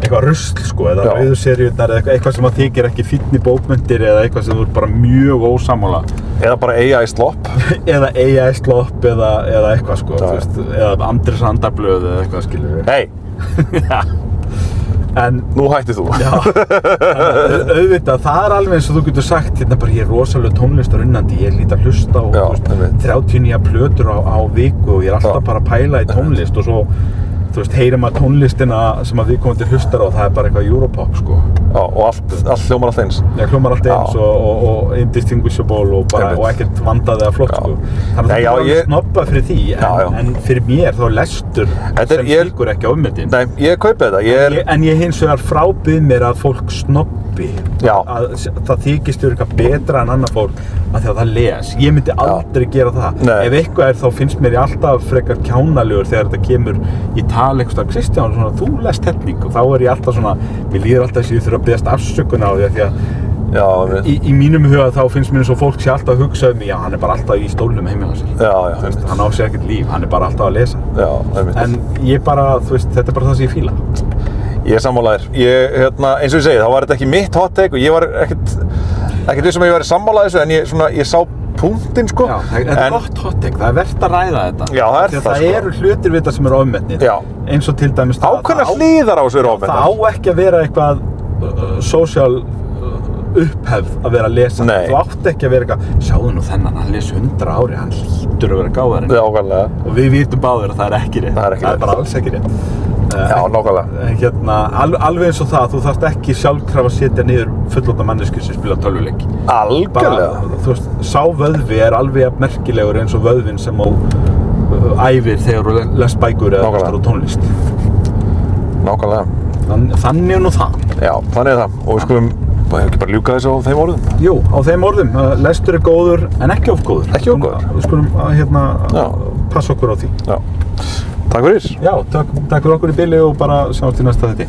eitthvað rusl sko, eða rauðuseríurnar eða eitthvað sem að þykir ekki fínni bókmyndir eða eitthvað sem þú ert bara mjög ósammála. Eða bara AI slopp. Eða AI slopp eða eitthvað sko, þú veist, eða Andrés Andarblöð eða eitthvað skilurðu. Hey! En nú hættir þú. Já, auðvitað, það er alveg eins og þú getur sagt, hérna bara ég er rosalega tónlistarunnandi, ég lít að hlusta á 30 nýja plötur á viku og ég er alltaf bara að pæla í tónlist og svo, þú veist, heyrir maður tónlistina sem að viðkomandi hlustar á, það er bara eitthvað Europop, sko. Já, og allt hljómar allt eins. Já, hljómar allt eins og indistinguishable og ekkert vandað eða flott, sko. Þannig að það er alveg snobbað fyrir því, en fyrir mér þá lestur sem slíkur ekki á ummyndin. Nei, ég kaupi þetta. En ég hins vegar frábið mér að fólk snobbi. Að það þykist vera eitthvað betra en annað fólk af því að það les. Ég myndi aldrei gera það. Ef eitthvað er þá finnst mér ég alltaf frekar kjánalegur þegar þetta kemur í tal eitthvað, Kristján, svona, þú lest helling og þá er ég alltaf svona, mér líður alltaf þess að ég þurfa að biðjast afsökunar á því að í mínum huga þá finnst mér eins og fólk sé alltaf að hugsa mig, já, hann er bara alltaf í stólnum heima á sér. Hann á sér ekkert líf, hann er bara alltaf að lesa. En ég bara, þú veist, þetta er bara það sem ég fíla. Ég er sammálaður. Eins og ég segi, þá var þetta ekki mitt hot take og ég var ekkert sem ég væri sammála þessu en ég sá punktinn sko. Já, þetta er gott hot take, það er verðt að ræða þetta. Já, það er það sko. Það eru hlutir við þetta sem eru ofmetnir. Eins og til dæmis ákveðnar hliðar á þessu eru ofmetnar. Það á ekki að vera eitthvað social upphefð að vera að lesa. Þú átt ekki að vera eitthvað, sjáðu nú þennan, hann les 100 ári, hann hlýtur að vera gáðarinn. Já, nákvæmlega. Og við vitum báðir að það er ekki rétt. Það er bara alls ekki rétt. Já, nákvæmlega. Alveg eins og það, þú þarft ekki sjálfkrafa að setja niður fullorðna manneskju sem spila tölvuleiki. Algjörlega. Þú veist, sá vöðvi er alveg merkilegur eins og vöðvin sem á æfir þegar þú lest bækur eða hlustar á tónlist. Nákvæmlega. Þannig er nú það. Já, þannig er það. Og við skulum ekki bara ljúka þessu á þeim orðum? Jú, á þeim orðum. Lestur er góður en ekki of góður. Ekki of góður. Við skulum passa okkur á því. Já. Takk fyrir. Já, takk fyrir okkur í bili og bara sjáumst í næsta þætti.